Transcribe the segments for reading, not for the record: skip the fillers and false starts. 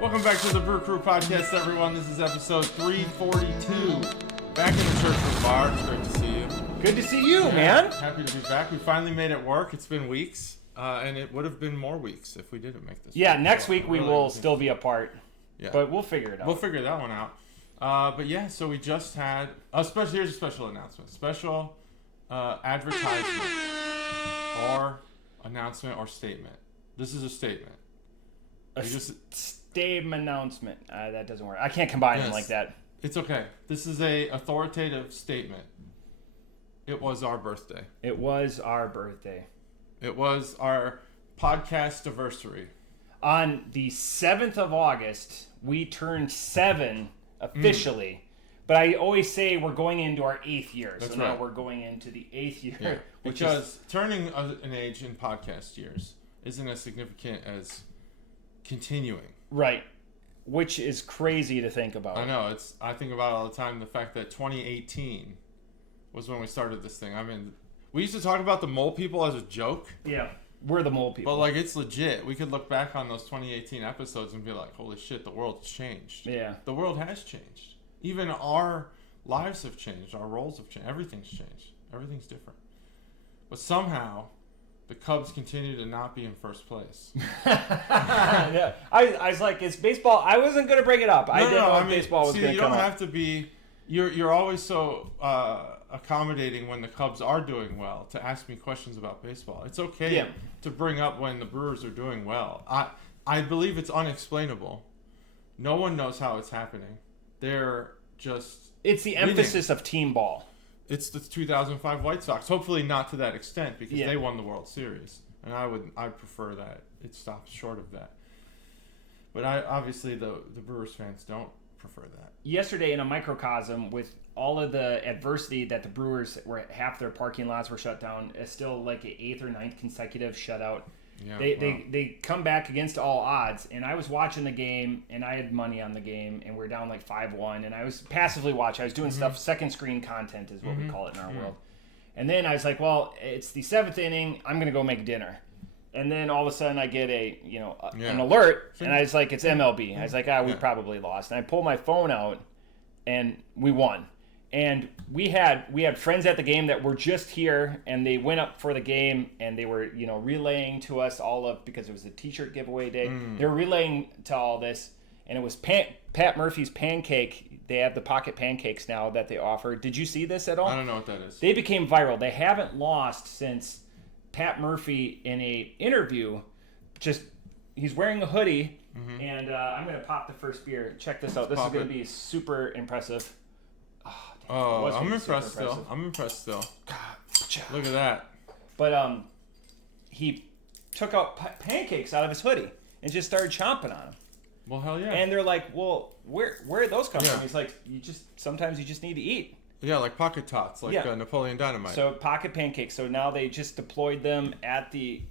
Welcome back to the Brew Crew podcast, everyone. This is episode 342. Back in the church room bar. It's great to see you. Good to see you, man. Happy to be back. We finally made it work. It's been weeks, and it would have been more weeks if we didn't make this. Yeah, next week we will still be apart. Yeah. But we'll figure it out. We'll figure that one out. But yeah, so we just had here's a special announcement. Special advertisement or announcement or statement. This is a statement. Statement announcement. That doesn't work. I can't combine them like that. It's okay. This is a authoritative statement. It was our birthday. It was our birthday. It was our podcast anniversary. On the 7th of August, we turned 7 officially. But I always say we're going into our 8th year. That's so right. Now we're going into the 8th year. Yeah. Because turning an age in podcast years isn't as significant as continuing. Right. Which is crazy to think about. I know. I think about it all the time, the fact that 2018 was when we started this thing. I mean, we used to talk about the mole people as a joke. Yeah. We're the mole people. But, like, it's legit. We could look back on those 2018 episodes and be like, holy shit, the world's changed. Yeah. The world has changed. Even our lives have changed. Our roles have changed. Everything's changed. Everything's different. But somehow, the Cubs continue to not be in first place. Yeah. I was like, it's baseball. I wasn't going to bring it up. I didn't know baseball was going to come up. You don't have to be... You're always so accommodating when the Cubs are doing well to ask me questions about baseball. It's okay to bring up when the Brewers are doing well. I believe it's unexplainable. No one knows how it's happening. They're just... It's the emphasis of team ball. It's the 2005 White Sox. Hopefully not to that extent because they won the World Series. And I prefer that it stops short of that. But obviously the Brewers fans don't prefer that. Yesterday in a microcosm with all of the adversity that the Brewers were half their parking lots were shut down, it's still like an 8th or 9th consecutive shutout. Yeah, they come back against all odds, and I was watching the game, and I had money on the game, and we're down like 5-1, and I was passively watching. I was doing stuff, second screen content is what we call it in our world. And then I was like, well, it's the 7th inning, I'm going to go make dinner. And then all of a sudden I get an alert, and I was like, it's MLB. I was like, we probably lost. And I pull my phone out, and we won. And we had friends at the game that were just here, and they went up for the game, and they were relaying to us because it was a T-shirt giveaway day. They were relaying to all this, and it was Pat Murphy's pancake. They have the pocket pancakes now that they offer. Did you see this at all? I don't know what that is. They became viral. They haven't lost since Pat Murphy in a interview. He's wearing a hoodie, and I'm gonna pop the first beer. Check this out. This is gonna be super impressive. I'm impressed still. Look at that. But he took out pancakes out of his hoodie and just started chomping on them. Well, hell yeah. And they're like, well, where did those come from? He's like, sometimes you just need to eat. Yeah, like pocket tots, like Napoleon Dynamite. So pocket pancakes. So now they just deployed them at the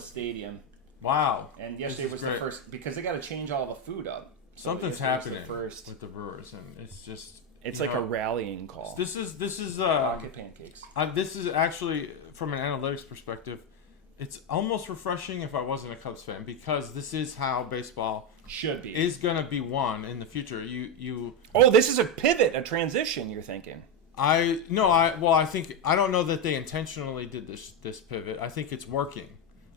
stadium. Wow. And yesterday was the first, because they got to change all the food up. So something's happening with the Brewers, and it's just... It's like a rallying call. This is pocket pancakes. This is actually, from an analytics perspective, it's almost refreshing if I wasn't a Cubs fan, because this is how baseball should be. Is gonna be won in the future. This is a pivot, a transition. You're thinking? I think I don't know that they intentionally did this pivot. I think it's working.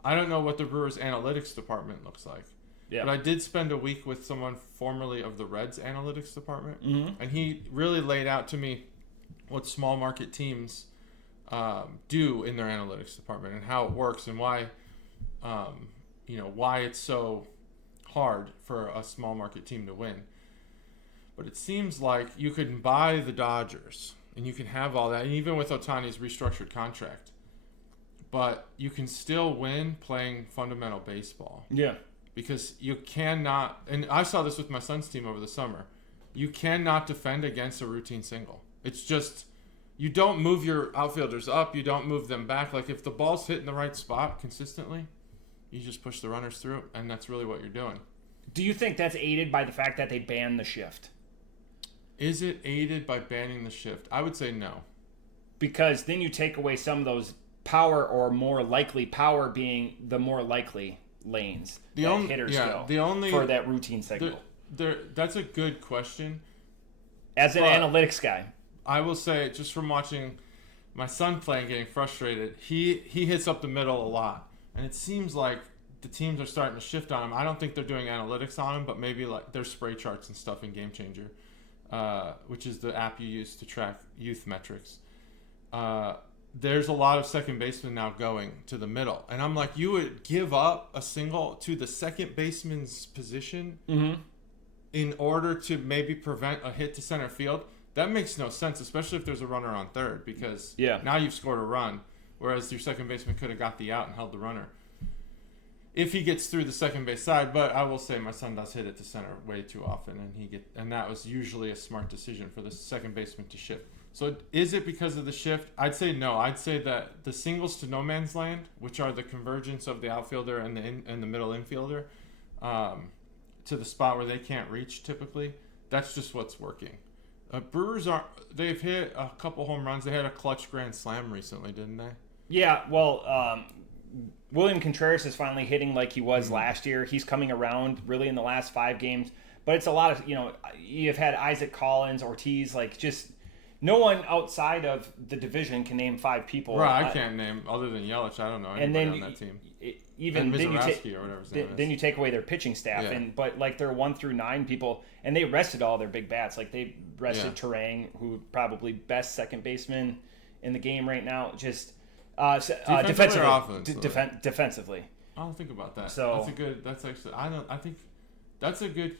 I don't know what the Brewers analytics department looks like. Yeah. But I did spend a week with someone formerly of the Reds analytics department, and he really laid out to me what small market teams do in their analytics department and how it works and why, why it's so hard for a small market team to win. But it seems like you can buy the Dodgers and you can have all that, and even with Ohtani's restructured contract, but you can still win playing fundamental baseball. Yeah. Because you cannot, and I saw this with my son's team over the summer, you cannot defend against a routine single. It's just, you don't move your outfielders up, you don't move them back. Like, if the ball's hitting the right spot consistently, you just push the runners through, and that's really what you're doing. Do you think that's aided by the fact that they banned the shift? Is it aided by banning the shift? I would say no. Because then you take away some of those power, or more likely power being the more likely lanes hitters go for that routine signal? That's a good question. As an analytics guy, I will say, just from watching my son play and getting frustrated, he hits up the middle a lot, and it seems like the teams are starting to shift on him. I don't think they're doing analytics on him, but maybe like there's spray charts and stuff in Game Changer, which is the app you use to track youth metrics. There's a lot of second basemen now going to the middle, and I'm like, you would give up a single to the second baseman's position in order to maybe prevent a hit to center field? That makes no sense, especially if there's a runner on third, because now you've scored a run, whereas your second baseman could have got the out and held the runner if he gets through the second base side. But I will say my son does hit it to center way too often, and that was usually a smart decision for the second baseman to shift. So is it because of the shift? I'd say no. I'd say that the singles to no man's land, which are the convergence of the outfielder and the middle infielder to the spot where they can't reach typically, that's just what's working. Brewers they've hit a couple home runs. They had a clutch grand slam recently, didn't they? Yeah, well, William Contreras is finally hitting like he was last year. He's coming around really in the last 5 games. But it's a lot of, you've had Isaac Collins, Ortiz, like just no one outside of the division can name 5 people. Right, I can't name other than Yelich. I don't know anybody on that team. Even then then you take away their pitching staff, but like their 1 through 9 people, and they rested all their big bats. Like they rested Terang, who probably best second baseman in the game right now. Just defensively. Defensively. I don't think about that. So that's a good. That's actually. I think that's a good.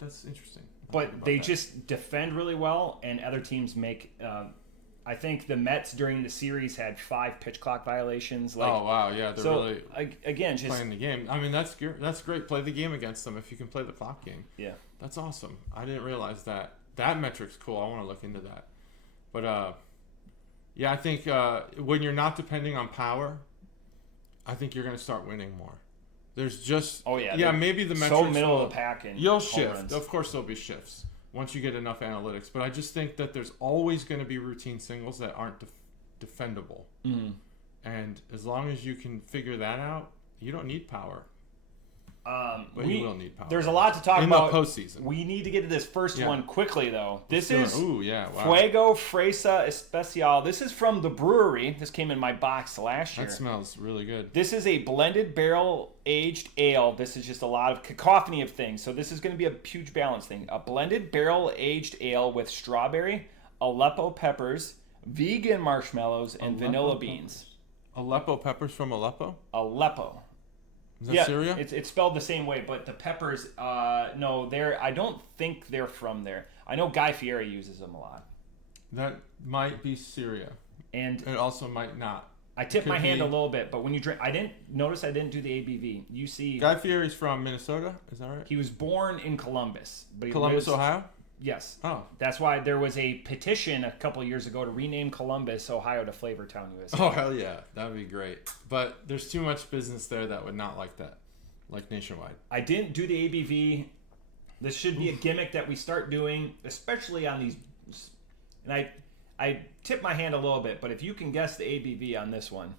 That's interesting. But they just defend really well, and other teams make. I think the Mets during the series had 5 pitch clock violations. Like, oh wow, yeah, they're really again just playing the game. I mean, that's great. Play the game against them if you can play the clock game. Yeah, that's awesome. I didn't realize that. That metric's cool. I want to look into that. But yeah, I think when you're not depending on power, I think you're going to start winning more. There's just maybe the metrics so middle of the pack and you'll shift. Of course, there'll be shifts once you get enough analytics. But I just think that there's always going to be routine singles that aren't defendable. Mm-hmm. And as long as you can figure that out, you don't need power. But you will need power. There's a lot to talk about in the postseason. We need to get to this first one quickly, though. This is Fuego, Fresa, Especial. This is from the Bruery. This came in my box last year. That smells really good. This is a blended barrel-aged ale. This is just a lot of cacophony of things. So this is going to be a huge balance thing. A blended barrel-aged ale with strawberry, Aleppo peppers, vegan marshmallows, and vanilla beans. Aleppo peppers from Aleppo? Aleppo. Is that Syria? It's spelled the same way, but the peppers, no, I don't think they're from there. I know Guy Fieri uses them a lot. That might be Syria. And it also might not. I tipped my hand a little bit, but when you drink, I didn't do the ABV. You see, Guy Fieri's from Minnesota, is that right? He was born in Columbus, but Ohio? Yes. Oh. That's why there was a petition a couple years ago to rename Columbus, Ohio to Flavortown, USA. Oh, hell yeah. That would be great. But there's too much business there that would not like that, like nationwide. I didn't do the ABV. This should be a gimmick that we start doing, especially on these. And I tip my hand a little bit, but if you can guess the ABV on this one.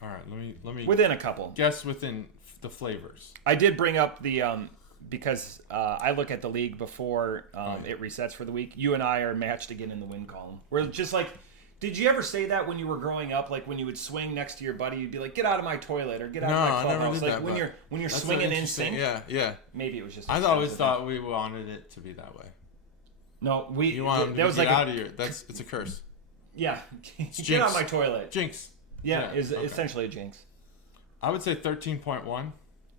All right, let me within a couple. Guess within the flavors. I did bring up the because I look at the league before it resets for the week. You and I are matched again in the win column. We're just like, did you ever say that when you were growing up? Like when you would swing next to your buddy, you'd be like, "Get out of my toilet" or "Get out of my clubhouse." Like when you're swinging in sync. Yeah. Maybe it was just. I always thought we wanted it to be that way. No, you want them to get out of here. It's a curse. Yeah, get out of my toilet. Jinx. Yeah, is essentially a jinx. I would say 13.1.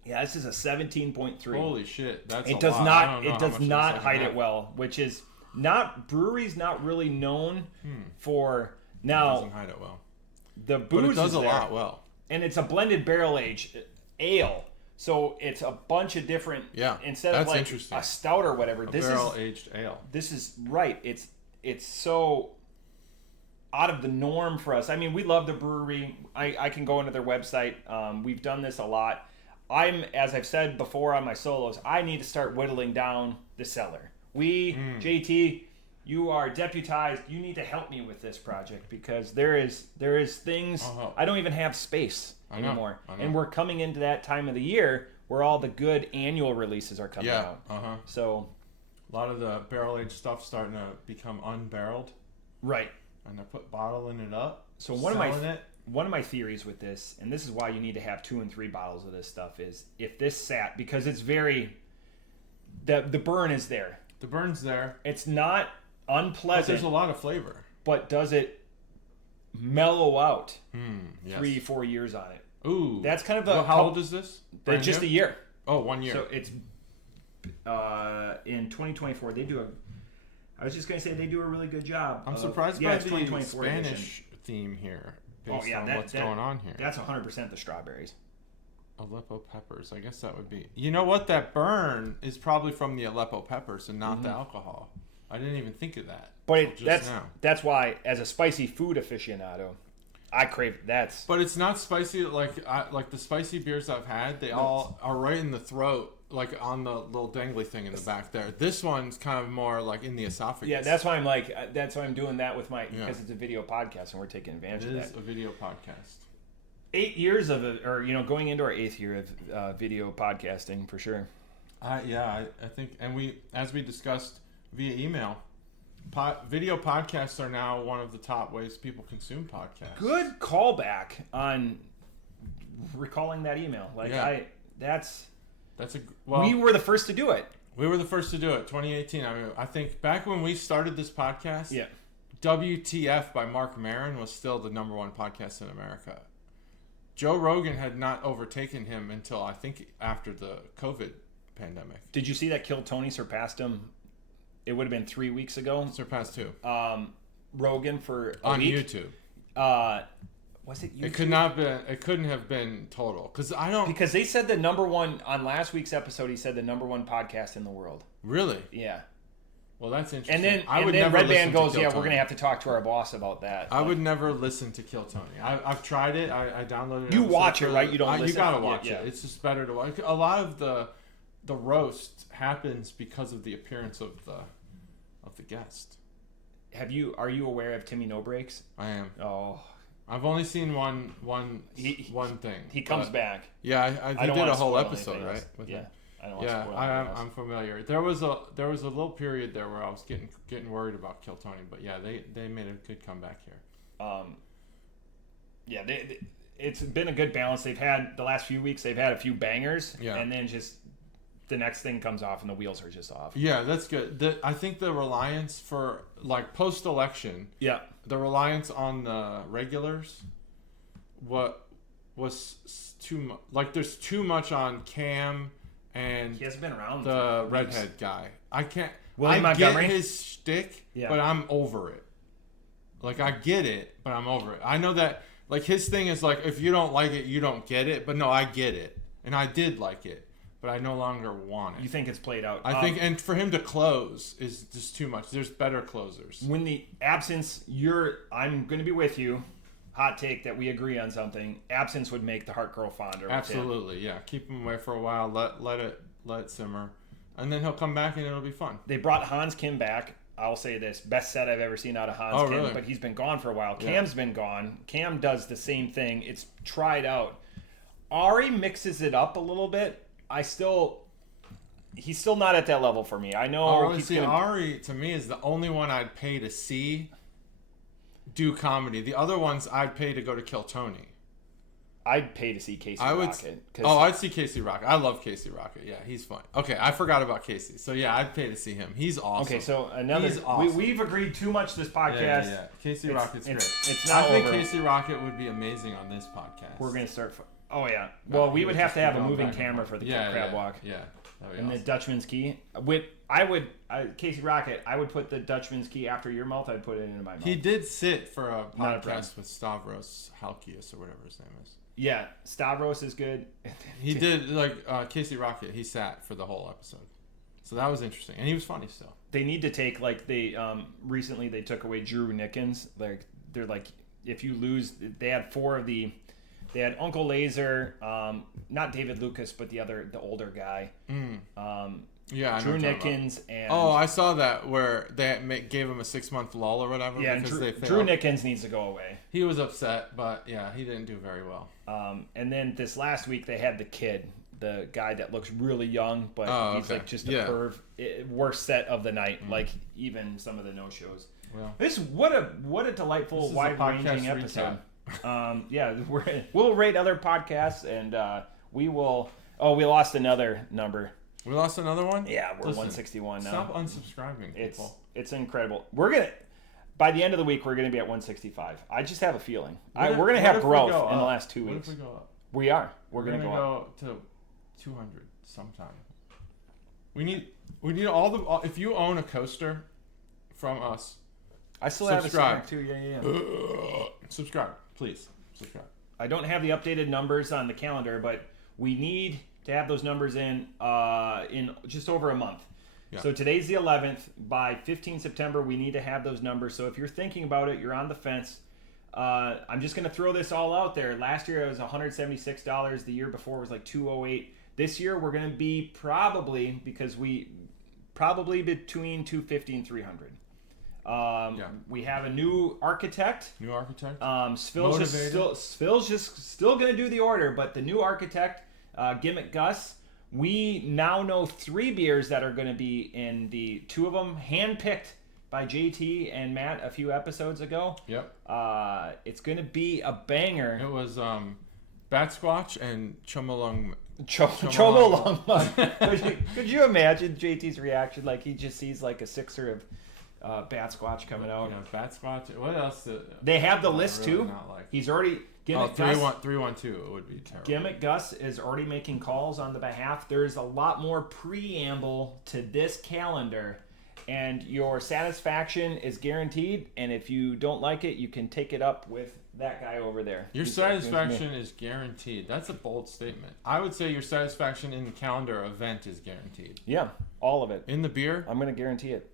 Yeah, this is a 17.3. Holy shit, that's it does not it does not hide it well, which is not Brewery's not really known for now. It doesn't hide it well. The booze but it does is a there, lot well, and it's a blended barrel aged ale, so it's a bunch of different. Instead of like a stout or whatever, this barrel aged ale. This is right. It's so out of the norm for us. I mean, we love the Bruery. I can go into their website. We've done this a lot. As I've said before on my solos, I need to start whittling down the cellar. JT, You are deputized. You need to help me with this project because there is things I don't even have space anymore. I know. And we're coming into that time of the year where all the good annual releases are coming out. So a lot of the barrel-aged stuff starting to become unbarreled. Right. And I put bottling it up. So one of my theories with this, and this is why you need to have 2 and 3 bottles of this stuff, is if this sat, because it's very the burn is there. The burn's there. It's not unpleasant. But there's a lot of flavor. But does it mellow out yes. 3-4 years on it? Ooh. That's kind of how old is this? Just a year. Oh, 1 year. So it's in 2024. I was just going to say they do a really good job. I'm surprised by the Spanish theme here based on what's going on here. That's 100% the strawberries. Aleppo peppers. I guess that would be. You know what? That burn is probably from the Aleppo peppers and not the alcohol. I didn't even think of that. But that's why, as a spicy food aficionado, I crave that. But it's not spicy like the spicy beers I've had. They all are right in the throat, like on the little dangly thing in the back there. This one's kind of more like in the esophagus. Yeah, that's why I'm doing that with because it's a video podcast and we're taking advantage of that. It is a video podcast. 8 years of it, or going into our 8th year of video podcasting for sure. I think, and as we discussed via email, video podcasts are now one of the top ways people consume podcasts. Good callback on recalling that email. We were the first to do it. We were the first to do it. 2018. I mean, I think back when we started this podcast, WTF by Mark Maron was still the #1 podcast in America. Joe Rogan had not overtaken him until I think after the COVID pandemic. Did you see that Kill Tony surpassed him? It would have been 3 weeks ago. Surpassed who? Rogan for a on week. YouTube. Was it YouTube? It couldn't have been total because they said the #1 on last week's episode. He said the #1 podcast in the world. Really? Yeah. Well, that's interesting. And then Red Band goes, we're going to have to talk to our boss about that. I would never listen to Kill Tony. I've tried it. I downloaded it. You watch it, right? You don't listen. You got to watch it. It's just better to watch. A lot of the roast happens because of the appearance of the guest. Are you aware of Timmy No Breaks? I am. Oh. I've only seen one thing. He comes back. Yeah, I did a whole episode, right? I don't want to spoil I'm familiar. There was a little period there where I was getting worried about Kill Tony, but yeah, they made a good comeback here. It's been a good balance. They've had the last few weeks. They've had a few bangers, and then just the next thing comes off, and the wheels are just off. Yeah, that's good. I think the reliance for post-election, the reliance on the regulars, was too much. There's too much on Cam. And he hasn't been around. The redhead guy. I can't. William Montgomery? Get his shtick, but I'm over it. I get it, but I'm over it. I know that, his thing is, if you don't like it, you don't get it. But no, I get it. And I did like it, but I no longer want it. You think it's played out? I think, and for him to close is just too much. There's better closers. When the absence, I'm going to be with you. Hot take that we agree on something. Absence would make the heart grow fonder. Absolutely, yeah. Keep him away for a while. Let it simmer, and then he'll come back and it'll be fun. They brought Hans Kim back. I'll say this: best set I've ever seen out of Hans Kim. Really? But he's been gone for a while. Cam's been gone. Cam does the same thing. It's tried out. Ari mixes it up a little bit. He's still not at that level for me. I know. Ari to me is the only one I'd pay to see do comedy. The other ones I'd pay to go to Kill Tony. I'd pay to see Casey Rocket. I'd see Casey Rocket. I love Casey Rocket. Yeah, he's fun. Okay, I forgot about Casey. So yeah, I'd pay to see him. He's awesome. Okay, so he's awesome. We've agreed too much this podcast. Yeah. Casey Rocket's great. It's not over. I think Casey Rocket would be amazing on this podcast. We're gonna start. Oh yeah. Well, we would have to have a moving camera for the crab walk. Yeah. And awesome. The Dutchman's Key. Casey Rocket, I would put the Dutchman's Key after your mouth. I'd put it into my mouth. He did sit for a podcast with Stavros Halkias or whatever his name is. Yeah, Stavros is good. He did, Casey Rocket, he sat for the whole episode. So that was interesting. And he was funny still. They need to take, recently they took away Drew Nickens. They're if you lose, they had 4 of the They had Uncle Laser, not David Lucas, but the older guy. Drew Nickens and I saw that where they gave him a 6-month lull or whatever. Yeah, because Drew Nickens needs to go away. He was upset, but yeah, he didn't do very well. And then this last week they had the kid, the guy that looks really young, but he's like just a perv. Worst set of the night, like even some of the no shows. Well, what a delightful wide ranging episode. We'll rate other podcasts and we will. Oh, we lost another number. We lost another one? Yeah, we're 161 now. Stop unsubscribing, people. It's incredible. By the end of the week, we're gonna be at 165. I just have a feeling. We're gonna have growth in the last 2 weeks. What if we go up? We are. We're gonna go to 200 sometime. We need all the. If you own a coaster from us, I still have a snack too. Yeah. Subscribe, please. Subscribe. I don't have the updated numbers on the calendar, but we need to have those numbers in just over a month. Yeah. So today's the 11th. By 15 September, we need to have those numbers. So if you're thinking about it, you're on the fence. I'm just going to throw this all out there. Last year it was $176. The year before it was like $208. This year we're going to be probably between $250 and $300. We have a new architect. Phil's just still going to do the order, but the new architect, Gimmick Gus. We now know 3 beers that are going to be in the 2 of them handpicked by JT and Matt a few episodes ago. Yep. It's going to be a banger. It was Bat Squatch and Chomalong. Could you imagine JT's reaction? Like he just sees like a 6er of Bat Squatch coming out. Yeah, Bat Squatch. What else? They have the list really too. He's already. Gimmick 312. It would be terrible. Gimmick Gus is already making calls on the behalf. There's a lot more preamble to this calendar, and your satisfaction is guaranteed. And if you don't like it, you can take it up with that guy over there. Your satisfaction is guaranteed. That's a bold statement. I would say your satisfaction in the calendar event is guaranteed. Yeah, all of it. In the beer? I'm going to guarantee it.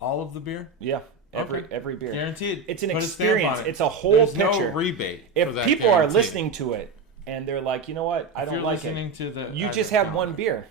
All of the beer? Yeah. Every beer. Guaranteed. It's an experience. It's a whole picture. There's no rebate. If people are listening to it and they're like, you know what, I don't like it. You just had one beer.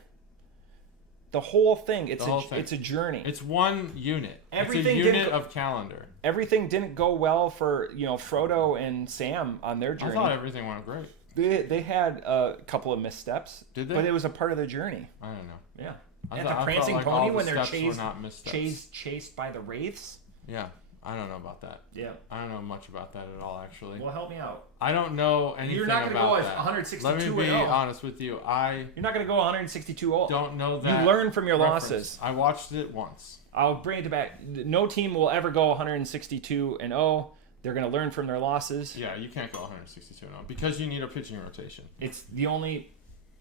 The whole thing. It's a journey. It's one unit. It's a unit of calendar. Everything didn't go well for Frodo and Sam on their journey. I thought everything went great. They had a couple of missteps. Did they? But it was a part of the journey. I don't know. Yeah. And the prancing pony when they're chased by the wraiths. Yeah, I don't know about that. Yeah. I don't know much about that at all, actually. Well, help me out. I don't know anything about that. You're not going to go 162 Let me be honest with you. You're not going to go 162 don't know that. You learn from your losses. I watched it once. I'll bring it back. No team will ever go 162-0. They're going to learn from their losses. Yeah, you can't go 162-0 because you need a pitching rotation. It's the only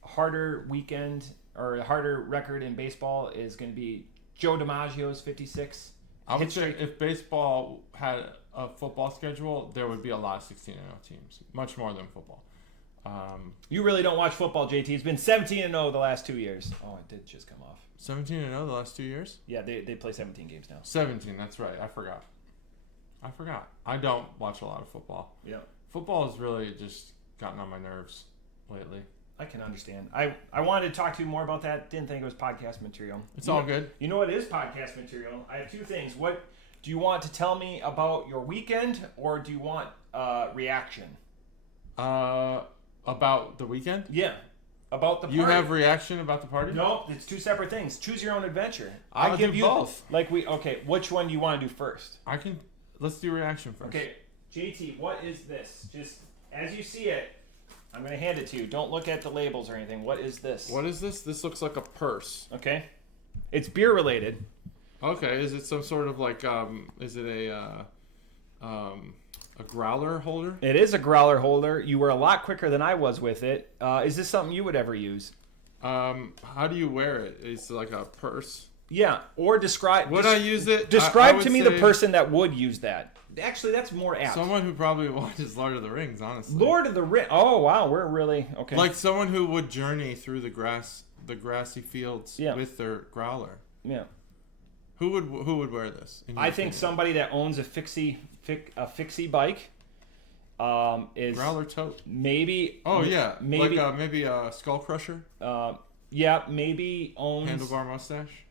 harder weekend or harder record in baseball is going to be Joe DiMaggio's 56. I would say if baseball had a football schedule, there would be a lot of 16-0 teams, much more than football. You really don't watch football, JT. It's been 17-0 the last 2 years. Oh, it did just come off. 17-0 the last 2 years? Yeah, they play 17 games now. 17, that's right. I forgot. I don't watch a lot of football. Yeah. Football has really just gotten on my nerves lately. I can understand. I wanted to talk to you more about that. Didn't think it was podcast material. It's all good. You know what is podcast material? I have 2 things. What do you want to tell me about your weekend, or do you want reaction? About the weekend? Yeah. About the party. You have reaction about the party? No, it's 2 separate things. Choose your own adventure. I'll give you both. Okay, which one do you want to do first? Let's do reaction first. Okay, JT, what is this? Just as you see it, I'm going to hand it to you. Don't look at the labels or anything. What is this? What is this? This looks like a purse. Okay. It's beer related. Okay. Is it some sort of like, is it a growler holder? It is a growler holder. You were a lot quicker than I was with it. Is this something you would ever use? How do you wear it? It's like a purse. Yeah. Or describe. Would I use it? Describe to me the person that would use that. Actually, that's more apt. Someone who probably watches Lord of the Rings, honestly. Lord of the Rings. Oh, wow. We're really... Okay. Like someone who would journey through the grassy fields with their growler. Yeah. Who would wear this? I think somebody that owns a fixie bike. is Growler tote. Maybe. Oh yeah, maybe a Skull Crusher. Yeah, maybe owns Handlebar Mustache.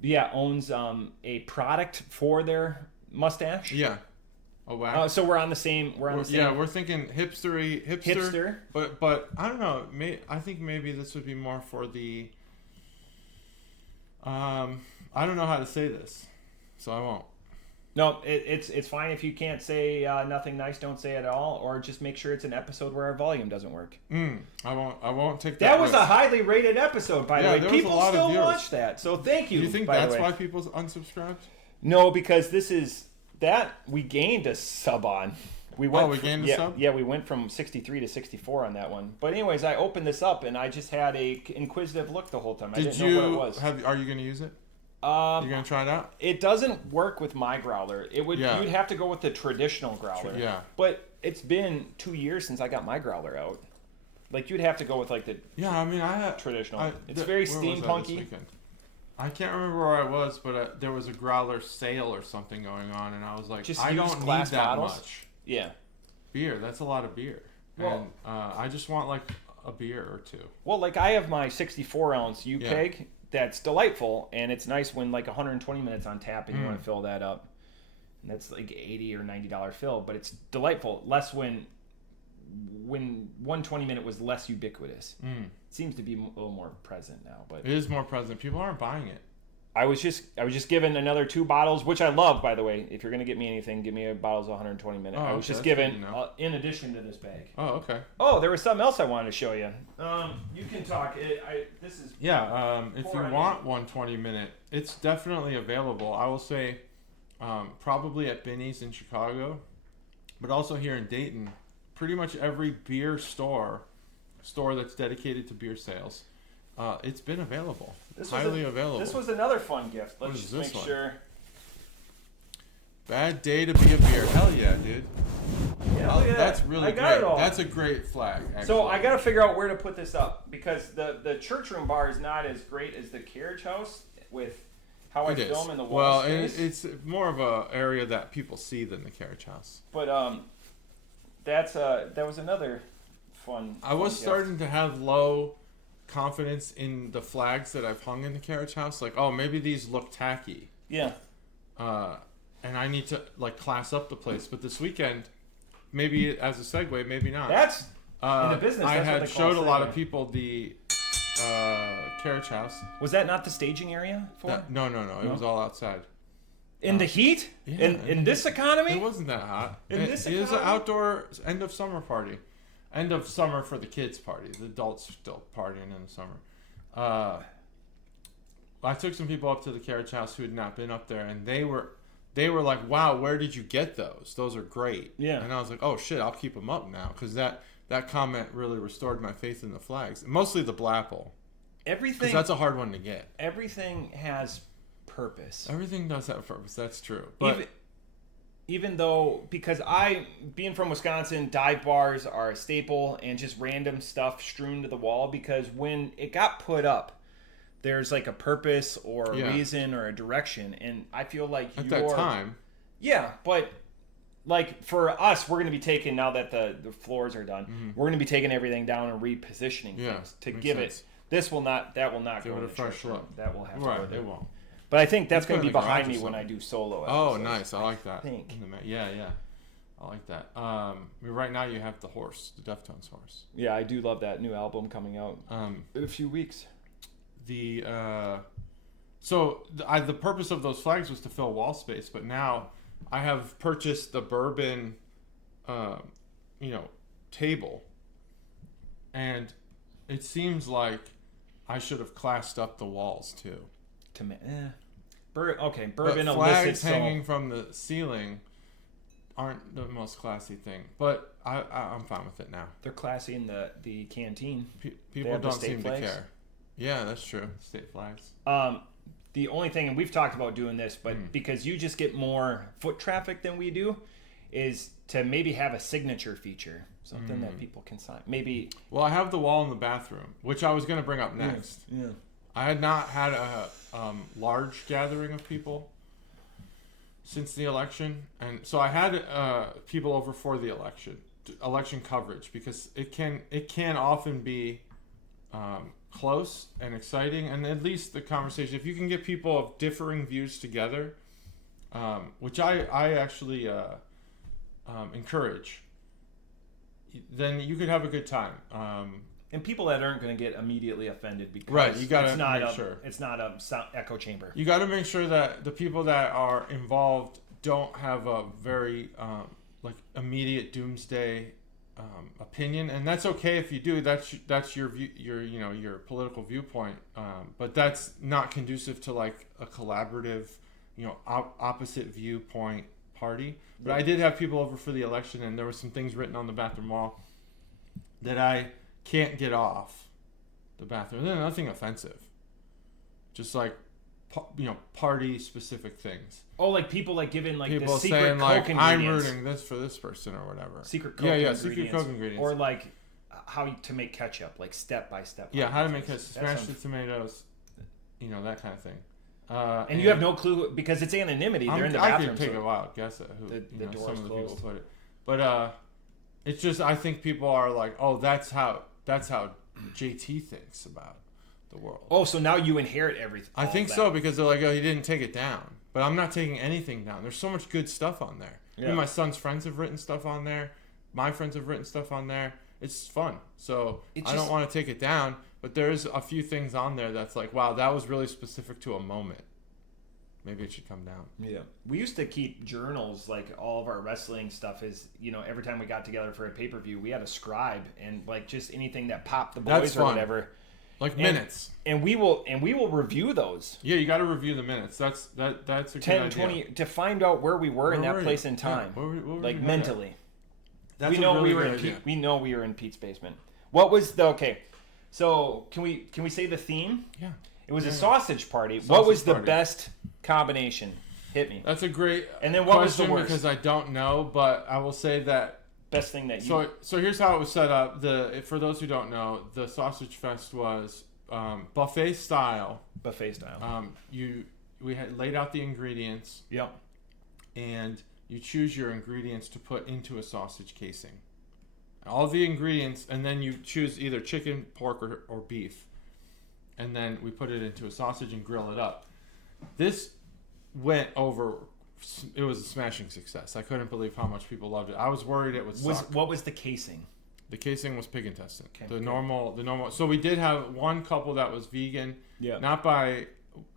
Yeah, owns a product for their mustache. Yeah. Oh wow. So we're on the same. Yeah, we're thinking hipster. But I don't know. I think maybe this would be more for the. I don't know how to say this, so I won't. No, it's fine if you can't say nothing nice. Don't say it at all, or just make sure it's an episode where our volume doesn't work. I won't take that. That was risk. a highly rated episode, by the way. People still watch that, so thank you. Do you think that's why people unsubscribed? No, because this is that we gained a sub on. We gained a sub? Yeah, we went from 63 to 64 on that one. But anyways, I opened this up and I just had a inquisitive look the whole time. I didn't know what it was. Are you going to use it? You're going to try it out? It doesn't work with my growler. You'd have to go with the traditional growler. Yeah. But it's been 2 years since I got my growler out. Like, you'd have to go with like the traditional. It's very steampunky. I can't remember where I was, but there was a growler sale or something going on, and I was like, I don't need that much. Yeah. Beer, that's a lot of beer. Well, and I just want like a beer or two. Well, like I have my 64-ounce U-Keg that's delightful, and it's nice when like 120 minutes on tap and you want to fill that up. And that's like $80 or $90 fill, but it's delightful. Less when 120 minute was less ubiquitous. It seems to be a little more present now, but it is more present. People aren't buying it. I was just given another 2 bottles, which I love, by the way. If you're gonna get me anything, give me bottles of 120 minute. I was just given in addition to this bag. Oh, okay. Oh, there was something else I wanted to show you. You can talk. This is if you want 120 minute, it's definitely available. I will say, probably at Binny's in Chicago, but also here in Dayton. Pretty much every beer store that's dedicated to beer sales, it's been available. Highly available. This was another fun gift. Let's just make sure. Bad day to be a beer. Hell yeah, dude. Yeah, look at that's really great. That's a great flag. Actually. So I got to figure out where to put this up because the church room bar is not as great as the carriage house with how I film in the wall space. Well, it's more of a area that people see than the carriage house. But that was another fun. I was starting to have low confidence in the flags that I've hung in the carriage house. Like, oh, maybe these look tacky. Yeah. And I need to like class up the place. But this weekend, maybe as a segue, maybe not. That's in the business. I had showed a lot of people the carriage house. Was that not the staging area for? No. It was all outside. In the heat? Yeah, in this economy? It wasn't that hot. It is an outdoor end of summer party. End of summer for the kids party. The adults are still partying in the summer. I took some people up to the carriage house who had not been up there, and they were like, wow, where did you get those? Those are great. Yeah. And I was like, oh shit, I'll keep them up now, because that comment really restored my faith in the flags. Mostly the Blapple. Everything. Because that's a hard one to get. Everything has purpose. Everything does have purpose. That's true. But even though, because being from Wisconsin, dive bars are a staple and just random stuff strewn to the wall, because when it got put up, there's like a purpose or a reason or a direction, and I feel like at that time. Yeah, but like for us, we're going to be taking, now that the floors are done, we're going to be taking everything down and repositioning things to give sense. That will not give it a fresh look. That will have to go there. It won't. But I think that's going to be behind me when I do solo episodes. Oh, nice. I like that. I think. Yeah. I like that. Right now you have the horse, the Deftones horse. Yeah, I do love that new album coming out in a few weeks. The purpose of those flags was to fill wall space, but now I have purchased the bourbon, table, and it seems like I should have classed up the walls too. Bourbon but flags hanging from the ceiling aren't the most classy thing, but I'm fine with it now. They're classy in the canteen. People don't seem to care. Yeah, that's true. State flags. The only thing, and we've talked about doing this, but because you just get more foot traffic than we do, is to maybe have a signature feature, something that people can sign. Maybe. Well, I have the wall in the bathroom, which I was going to bring up next. Yeah. I had not had a large gathering of people since the election, and so I had people over for the election, election coverage, because it can often be close and exciting, and at least the conversation, if you can get people of differing views together, which I actually encourage, then you could have a good time. And people that aren't going to get immediately offended because right, you got to make sure it's not a sound echo chamber. You got to make sure that the people that are involved don't have a very immediate doomsday opinion, and that's okay if you do. That's your view, your political viewpoint, but that's not conducive to like a collaborative, opposite viewpoint party. But I did have people over for the election, and there were some things written on the bathroom wall that I can't get off the bathroom. There's nothing offensive, just like party specific things. Oh, like people like giving like people the secret saying Coke like ingredients. I'm rooting this for this person or whatever. Secret Coke ingredients. Secret Coke ingredients. Or like how to make ketchup, like step by step. Yeah, how to make ketchup, smash the tomatoes, that kind of thing. And you have no clue because it's anonymity. They're in the bathroom. I could take a wild guess at who the door's some of the closed. people put it, but it's just I think people are like, oh, that's how JT thinks about the world. Oh, so now you inherit everything. I think so, because they're like, oh, he didn't take it down, but I'm not taking anything down. There's so much good stuff on there. Yeah. My son's friends have written stuff on there. My friends have written stuff on there. It's fun. So I don't want to take it down, but there's a few things on there that's like, wow, that was really specific to a moment. Maybe it should come down. Yeah. We used to keep journals, like all of our wrestling stuff is, every time we got together for a pay-per-view, we had a scribe, and like just anything that popped the boys or whatever. Like minutes. And we will review those. Yeah, you got to review the minutes. That's a 10, good idea. 20 to find out where we were in that place and time. Yeah, where like mentally. That's we know really we know we were in Pete's basement. What was okay? So can we say the theme? Yeah. It was a sausage party. What was the best combination? Hit me. That's a great and then what was the worst? Because I don't know, but I will say that best thing that you. So here's how it was set up. For those who don't know, the Sausage Fest was buffet style. Buffet style. We had laid out the ingredients. Yep. And you choose your ingredients to put into a sausage casing. All the ingredients, and then you choose either chicken, pork, or beef. And then we put it into a sausage and grill it up. This went over. It was a smashing success. I couldn't believe how much people loved it. I was worried it would suck. What was the casing? The casing was pig intestine. Okay, the normal. So we did have one couple that was vegan. Yeah. Not by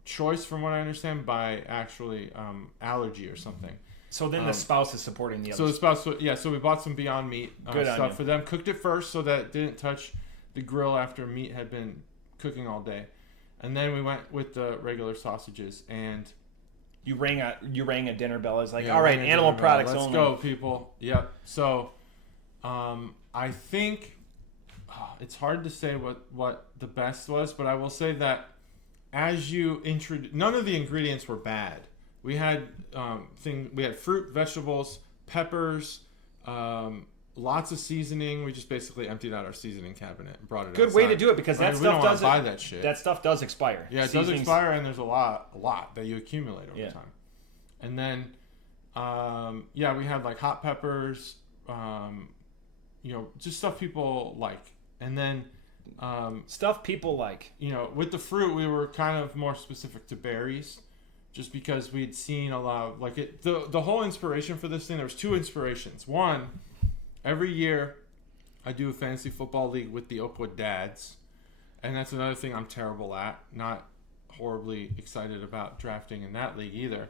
choice, from what I understand, by actually allergy or something. So then the spouse is supporting the other. So the spouse, so we bought some Beyond Meat stuff for them. Cooked it first so that it didn't touch the grill after meat had been cooking all day, and then we went with the regular sausages. And you rang a dinner bell. It's like, all right, animal products only. Let's go, people. Yep. So I think it's hard to say what the best was, but I will say that as you introduce, none of the ingredients were bad. We had we had fruit, vegetables, peppers, lots of seasoning. We just basically emptied out our seasoning cabinet and brought it. Good outside. way to do it, because that stuff doesn't buy that shit. That stuff does expire. Yeah, it does expire, and there's a lot that you accumulate over time. And then, we had like hot peppers, just stuff people like. And then stuff people like. With the fruit, we were kind of more specific to berries. Just because we'd seen a lot of the whole inspiration for this thing. There was two inspirations. One, every year I do a fantasy football league with the Oakwood Dads, and that's another thing I'm terrible at. Not horribly excited about drafting in that league either.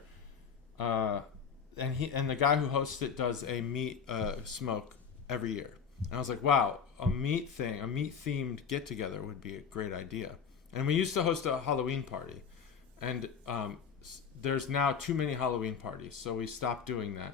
And the guy who hosts it does a meat smoke every year, and I was like, wow, a meat themed get together would be a great idea. And we used to host a Halloween party, and there's now too many Halloween parties, so we stopped doing that,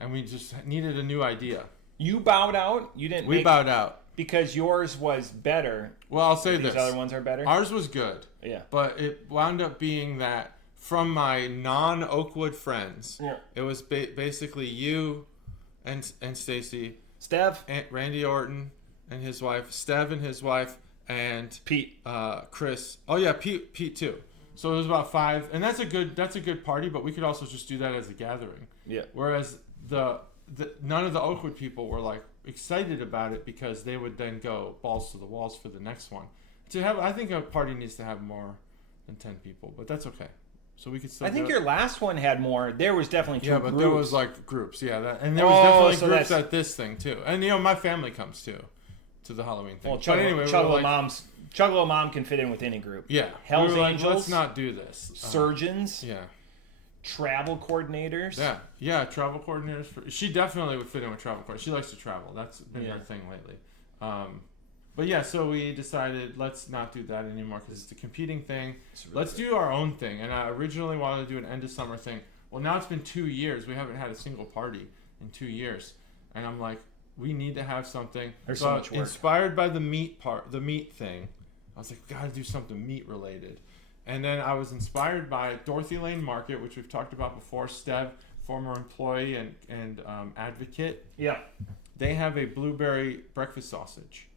and we just needed a new idea. You bowed out? You didn't? We bowed out because yours was better. Well, I'll say this: these other ones are better. Ours was good. Yeah. But it wound up being that from my non-Oakwood friends, it was basically you and Stacy, Stev, and Randy Orton and his wife, Stev and his wife, and Pete, Chris. Oh yeah, Pete too. So it was about 5, and that's a good party. But we could also just do that as a gathering. Yeah. Whereas the none of the Oakwood people were like excited about it because they would then go balls to the walls for the next one. I think a party needs to have more than 10 people, but that's okay. So we could still. I think your last one had more. There was definitely two groups. There was like groups, and there was definitely groups at this thing too. And my family comes too, to the Halloween thing. Well, Chuggalo Mom can fit in with any group. Yeah, Hell's Angels. Let's not do this. Surgeons. Travel coordinators. Yeah, travel coordinators. She definitely would fit in with travel coordinators. She likes to travel. That's been her thing lately. But yeah, so we decided let's not do that anymore because it's a competing thing. Let's do our own thing. And I originally wanted to do an end of summer thing. Well, now it's been 2 years. We haven't had a single party in 2 years. And I'm like, we need to have something. There's so much work. Inspired by the meat thing, I was like, gotta do something meat related. And then I was inspired by Dorothy Lane Market, which we've talked about before. Stev, former employee and advocate. Yeah. They have a blueberry breakfast sausage.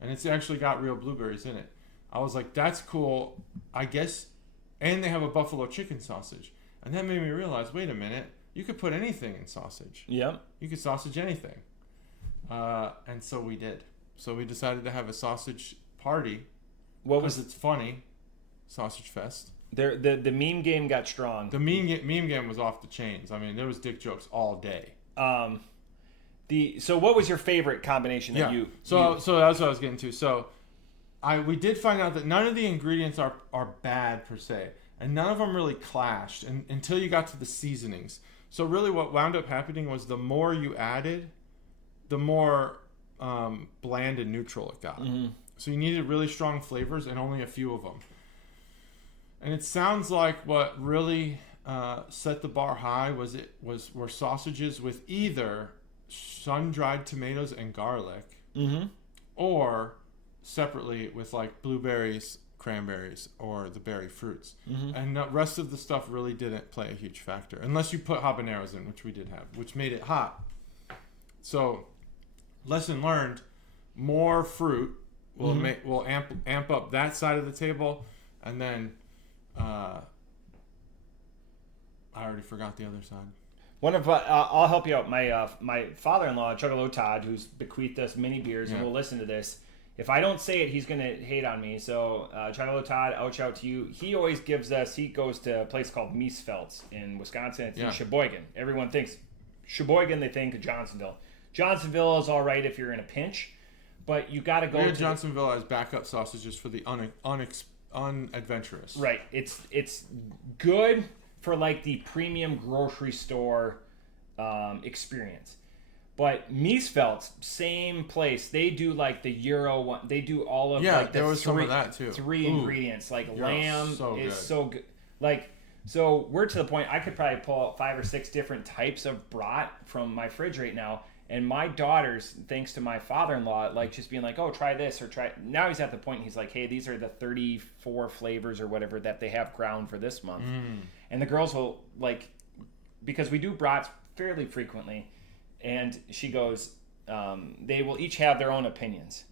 And it's actually got real blueberries in it. I was like, that's cool, I guess. And they have a buffalo chicken sausage. And that made me realize, wait a minute, you could put anything in sausage. Yep. You could sausage anything. And so we did. So we decided to have a sausage party. It's funny. Sausage Fest. The meme game got strong. The meme game was off the chains. I mean, there was dick jokes all day. So what was your favorite combination that you? So that's what I was getting to. So we did find out that none of the ingredients are bad per se, and none of them really clashed until you got to the seasonings. So really, what wound up happening was the more you added, the more bland and neutral it got. Mm-hmm. So you needed really strong flavors and only a few of them. And it sounds like what really set the bar high were sausages with either sun-dried tomatoes and garlic, or separately with like blueberries, cranberries, or the berry fruits. Mm-hmm. And the rest of the stuff really didn't play a huge factor, unless you put habaneros in, which we did have, which made it hot. So, lesson learned: more fruit will amp up that side of the table, and then I already forgot the other side. I'll help you out. My father-in-law, Chuggalo Todd, who's bequeathed us many beers and will listen to this. If I don't say it, he's going to hate on me. So, Chuggalo Todd, out to you. He always goes to a place called Miesfeld's in Wisconsin. It's in Sheboygan. Everyone thinks Sheboygan, they think of Johnsonville. Johnsonville is all right if you're in a pinch, but you got to go to Johnsonville as backup sausages for the unadventurous. Right. It's good for like the premium grocery store experience. But Miesfeld's, same place. They do like the Euro one. They do all of like there was some of that too. Three ingredients like lamb is so good. Like so we're to the point I could probably pull out 5 or 6 different types of brat from my fridge right now. And my daughters, thanks to my father-in-law, like just being like, oh, try this or try. Now he's at the point he's like, hey, these are the 34 flavors or whatever that they have ground for this month. And the girls will like, because we do brats fairly frequently. And she goes, they will each have their own opinions.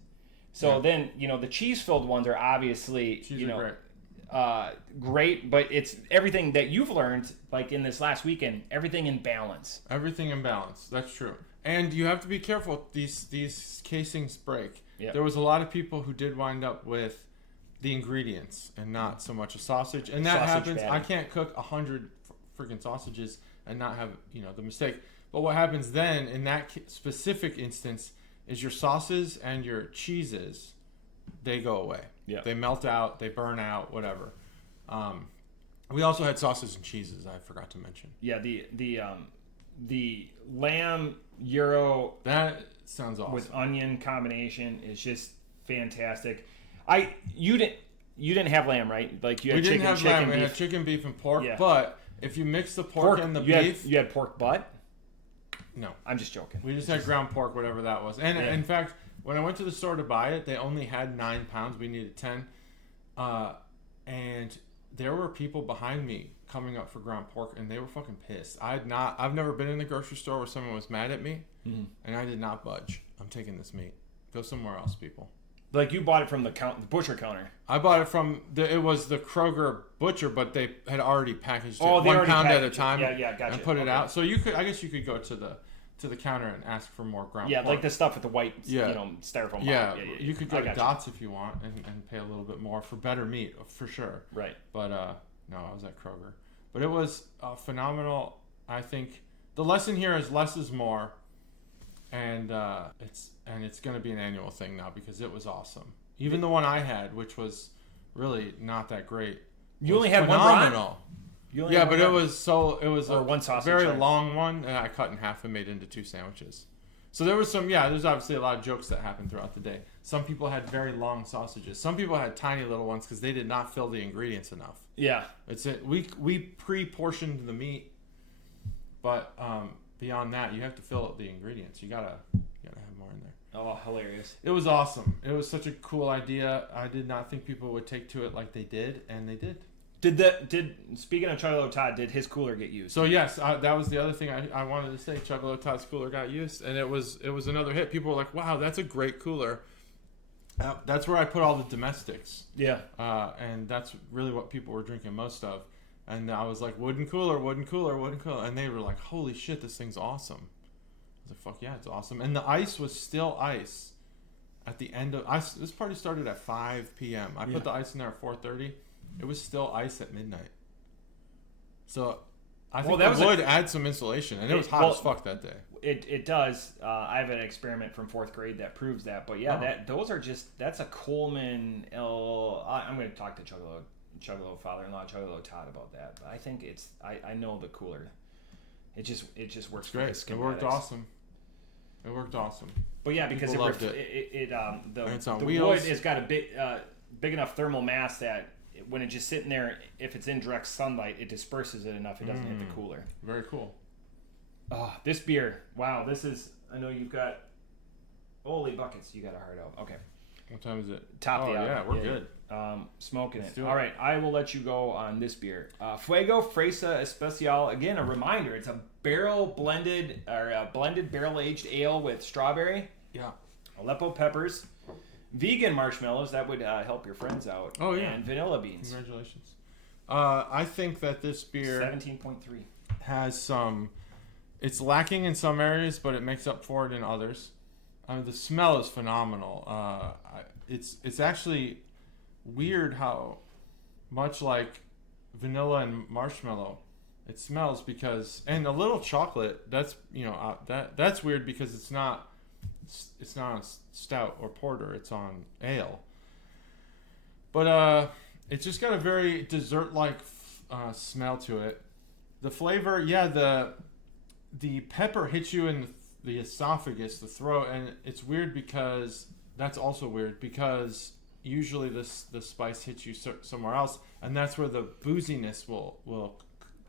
So then, the cheese-filled ones are obviously, great, but it's everything that you've learned, like in this last weekend, everything in balance. Everything in balance. That's true. And you have to be careful. These casings break. Yep. There was a lot of people who did wind up with the ingredients and not so much a sausage. And that happens. Patty. I can't cook 100 freaking sausages and not have, the mistake. But what happens then in that specific instance is your sauces and your cheeses, they go away. Yeah. They melt out, they burn out, whatever. We also had sauces and cheeses, I forgot to mention. Yeah, the lamb Euro that sounds awesome with onion combination is just fantastic. You didn't have lamb, right? Like you had chicken, lamb. Beef. We had chicken, beef, and pork. Yeah. But if you mix the pork and the beef, you had pork butt. No, I'm just joking. We just had ground pork, whatever that was. And in fact, when I went to the store to buy it, they only had 9 pounds. We needed 10. And there were people behind me coming up for ground pork, and they were fucking pissed. I've never been in the grocery store where someone was mad at me, and I did not budge. I'm taking this meat. Go somewhere else, people. Like you bought it from the butcher counter. I bought it from it was the Kroger butcher, but they had already packaged it 1 pound at a time. Yeah, gotcha. And put it out. So I guess you could go to to the counter and ask for more ground Yeah, pork. like the stuff with the white, styrofoam. Yeah, you could go to Dots if you want and pay a little bit more for better meat, for sure. Right. But no, I was at Kroger. But it was phenomenal. I think the lesson here is less is more, and it's going to be an annual thing now because it was awesome. Even the one I had, which was really not that great. You only had phenomenal. One Yeah, but it was a one sausage, very long one, and I cut in half and made it into 2 sandwiches. So there was there's obviously a lot of jokes that happened throughout the day. Some people had very long sausages. Some people had tiny little ones because they did not fill the ingredients enough. Yeah. We pre-portioned the meat, but beyond that, you have to fill out the ingredients. You gotta have more in there. Oh, hilarious. It was awesome. It was such a cool idea. I did not think people would take to it like they did, and they did. Speaking of Chuggalo Todd, did his cooler get used? So yes, that was the other thing I wanted to say. Chuggalo Todd's cooler got used, and it was another hit. People were like, "Wow, that's a great cooler." That's where I put all the domestics. Yeah. And that's really what people were drinking most of. And I was like, wooden cooler, and they were like, "Holy shit, this thing's awesome." I was like, "Fuck yeah, it's awesome." And the ice was still ice at the end of this party started at 5 p.m. I put the ice in there at 4:30. It was still ice at midnight. So I think that would add some insulation, and it was hot as fuck that day. It does. I have an experiment from 4th grade that proves that. But yeah, that's a Coleman. I'm going to talk to Chuggalo father-in-law, Chuggalo Todd about that. But I think I know the cooler. It just works. It's great. It worked awesome. It worked awesome. But yeah, because the wheels. wood has got a big enough thermal mass that when it's just sitting there, if it's in direct sunlight, it disperses it enough. It doesn't hit the cooler. Very cool. Oh, this beer. Wow, this is... I know you've got... Holy buckets, you got a hard out. Okay. What time is it? Top the hour. Yeah, we're good. Smoking it. All right, I will let you go on this beer. Fuego, Fresas, Especial. Again, a reminder, it's a blended barrel-aged ale with strawberry. Yeah. Aleppo peppers. Vegan marshmallows, that would help your friends out. Oh, yeah. And vanilla beans. Congratulations. I think that this beer 17.3 has some... It's lacking in some areas, but it makes up for it in others. The smell is phenomenal. It's actually weird how much like vanilla and marshmallow it smells because... And a little chocolate, that's that's weird because it's not on stout or porter, it's on ale. But it's just got a very dessert-like smell to it. The flavor, the pepper hits you in the esophagus, the throat, and it's weird because that's also weird because usually the spice hits you somewhere else, and that's where the booziness will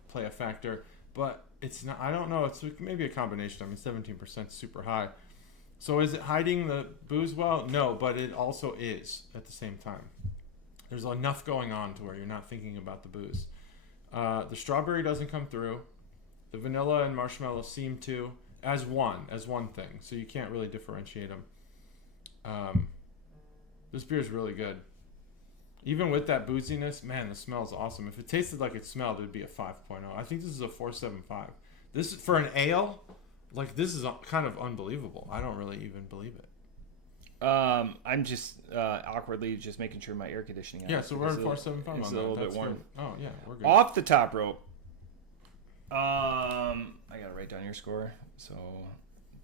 play a factor. But it's not. I don't know. It's maybe a combination. I mean, 17% is super high. So is it hiding the booze well? No, but it also is at the same time. There's enough going on to where you're not thinking about the booze. The strawberry doesn't come through. The vanilla and marshmallow seem to, as one thing. So you can't really differentiate them. This beer is really good. Even with that booziness, man, the smell is awesome. If it tasted like it smelled, it would be a 5.0. I think this is a 4.75. This is for an ale. Like, this is kind of unbelievable. I don't really even believe it. I'm just awkwardly just making sure my air conditioning. Yeah, so we're at 4.75. It's a little bit warm. Good. Oh yeah, we're good. Off the top rope. I gotta write down your score. So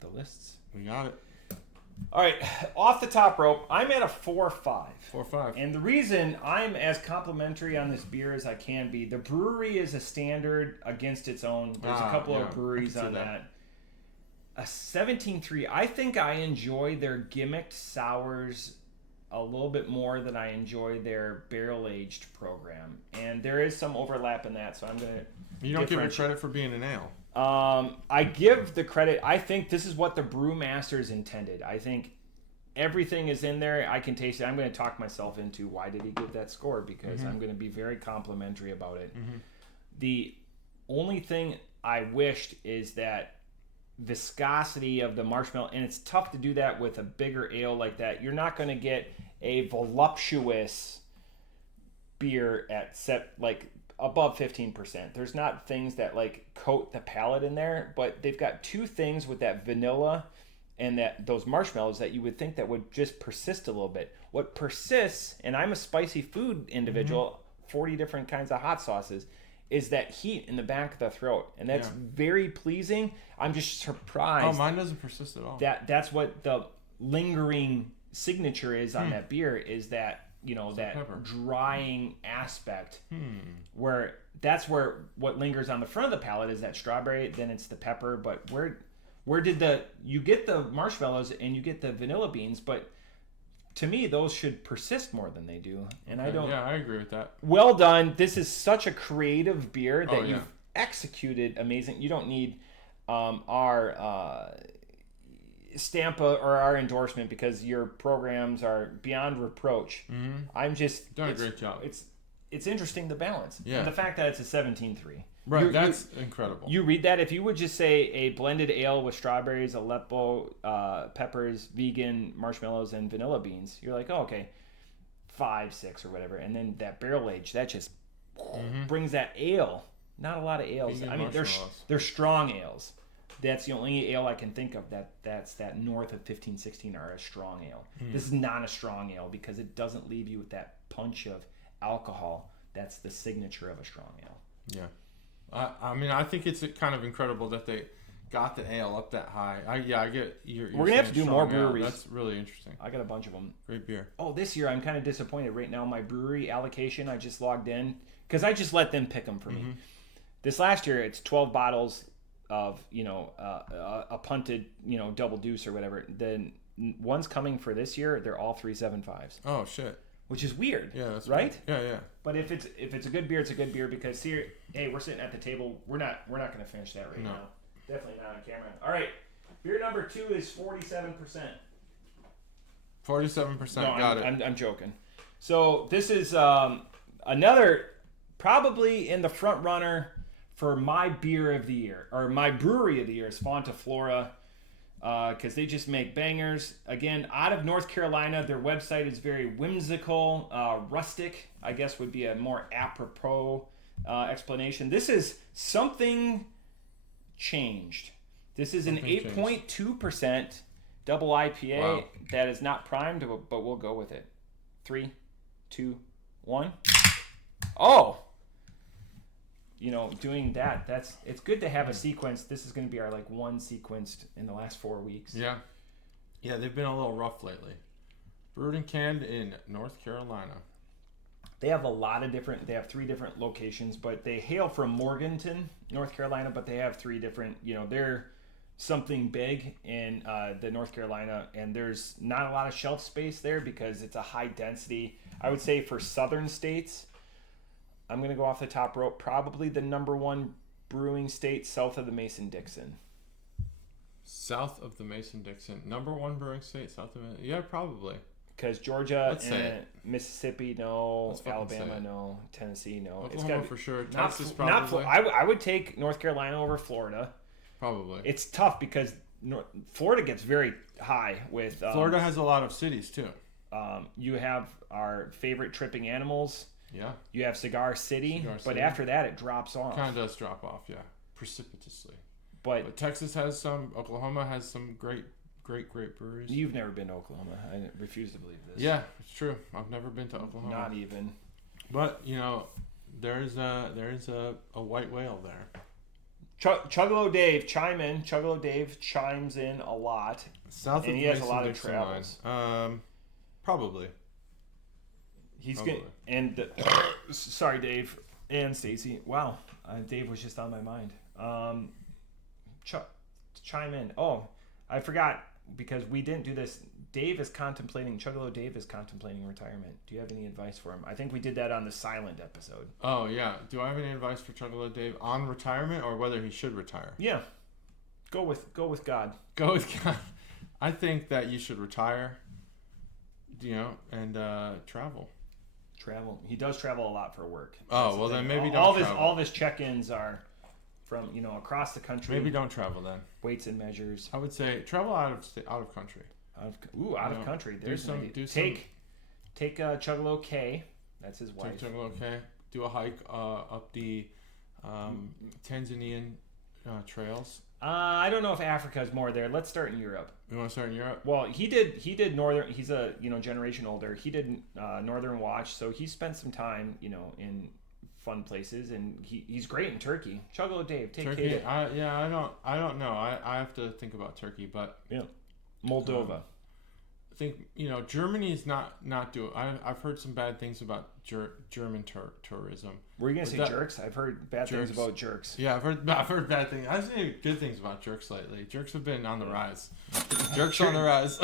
the lists. We got it. All right, off the top rope. I'm at a 4.5. 4.5. And the reason I'm as complimentary on this beer as I can be, the brewery is a standard against its own. There's a couple of breweries on that. A 17.3. I think I enjoy their gimmicked sours a little bit more than I enjoy their barrel-aged program. And there is some overlap in that, so I'm going to... You don't give it credit for being an ale. I give the credit... I think this is what the brewmasters intended. I think everything is in there. I can taste it. I'm going to talk myself into why did he give that score, because I'm going to be very complimentary about it. The only thing I wished is that viscosity of the marshmallow, and it's tough to do that with a bigger ale like that. You're not going to get a voluptuous beer at above 15%. There's not things that like coat the palate in there, but they've got two things with that vanilla and those marshmallows that you would think that would just persist a little bit. What persists, and I'm a spicy food individual, 40 different kinds of hot sauces, is that heat in the back of the throat, and that's very pleasing. I'm just surprised. Oh, mine doesn't persist at all. That's what the lingering signature is on that beer, is that that pepper. Drying aspect, where that's where what lingers on the front of the palate is that strawberry, then it's the pepper. But where did you get the marshmallows and you get the vanilla beans, but to me those should persist more than they do, and I don't. Yeah, I agree with that. Well done. This is such a creative beer that you've executed amazing. You don't need our stamp or our endorsement, because your programs are beyond reproach. I'm just done a great job. It's interesting, the balance, and the fact that it's a 17.3. Right, that's incredible. You read that, if you would just say a blended ale with strawberries, Aleppo peppers, vegan marshmallows, and vanilla beans, you're like, oh, okay, 5, 6 or whatever, and then that barrel age, that just brings that ale. Not a lot of ales. Vegan, I mean, they're strong ales. That's the only ale I can think of that's that north of 15, 16 are a strong ale. This is not a strong ale because it doesn't leave you with that punch of alcohol. That's the signature of a strong ale. Yeah. I mean, I think it's kind of incredible that they got the ale up that high. I get you're We're going to have to do more breweries. That's really interesting. I got a bunch of them. Great beer. Oh, this year I'm kind of disappointed. Right now, my brewery allocation, I just logged in because I just let them pick them for me. This last year, it's 12 bottles of, a punted, double deuce or whatever. The ones coming for this year, they're all 3.75s. Oh, shit. Which is weird. Yeah, that's right. Weird. Yeah. But if it's a good beer, it's a good beer, because here, hey, we're sitting at the table. We're not going to finish that right now. Definitely not on camera. All right, beer number 2 is 47%. 47%. No, got it. I'm joking. So this is another probably in the front runner for my beer of the year, or my brewery of the year, is Fonta, Flora. Because they just make bangers. Again, out of North Carolina, their website is very whimsical, rustic, I guess would be a more apropos explanation. This is Something Changed. This is an 8.2% double IPA that is not primed, but we'll go with it. 3, 2, 1. Oh! Doing that, it's good to have a sequence. This is going to be our one sequenced in the last 4 weeks. Yeah, they've been a little rough lately. Brewed and canned in North Carolina. They have they have 3 different locations, but they hail from Morganton, North Carolina, but they have 3 different, they're something big in the North Carolina, and there's not a lot of shelf space there because it's a high density. I would say for southern states, I'm going to go off the top rope. Probably the number 1 brewing state south of the Mason-Dixon. South of the Mason-Dixon. Number 1 brewing state south of it? Yeah, probably. Because Georgia and Mississippi, no. Alabama, no. Tennessee, no. Oklahoma, it's gotta be, for sure. Texas, probably. I would take North Carolina over Florida. Probably. It's tough because Florida gets very high with... Florida has a lot of cities, too. You have our favorite tripping animals. Yeah. You have Cigar City, but after that it drops off. Kind of does drop off, yeah. Precipitously. But Texas has some. Oklahoma has some great breweries. You've never been to Oklahoma. I refuse to believe this. Yeah, it's true. I've never been to Oklahoma. Not even. But, there is a white whale there. Chuggalo Dave, chime in. Chuggalo Dave chimes in a lot. South of he has a lot of travels. Probably. He's good. And sorry, Dave and Stacy. Wow, Dave was just on my mind. Chime in. Oh, I forgot because we didn't do this. Chuggalo Dave is contemplating retirement. Do you have any advice for him? I think we did that on the silent episode. Oh yeah. Do I have any advice for Chuggalo Dave on retirement or whether he should retire? Yeah. Go with God. Go with God. I think that you should retire. And travel. He does travel a lot for work. Oh, well then maybe don't travel. All of his check-ins are from across the country. Maybe don't travel then. Weights and measures. I would say travel out of country. Out of country. There's take Chuggalo K. That's his wife. Take Chuggalo K. do a hike up the Tanzanian trails? I don't know if Africa is more there. Let's start in Europe. You want to start in Europe? Well, he did northern. He's a generation older. He did Northern Watch, so he spent some time in fun places, and he's great in Turkey. Chuggalo Dave, take Turkey. I don't know. I have to think about Turkey, but Moldova. I think Germany is not doing. I've heard some bad things about German tourism. Were you gonna say jerks? I've heard bad things about jerks. Yeah, I've heard bad things. I've seen good things about jerks lately. Jerks have been on the rise. Jerks on the rise.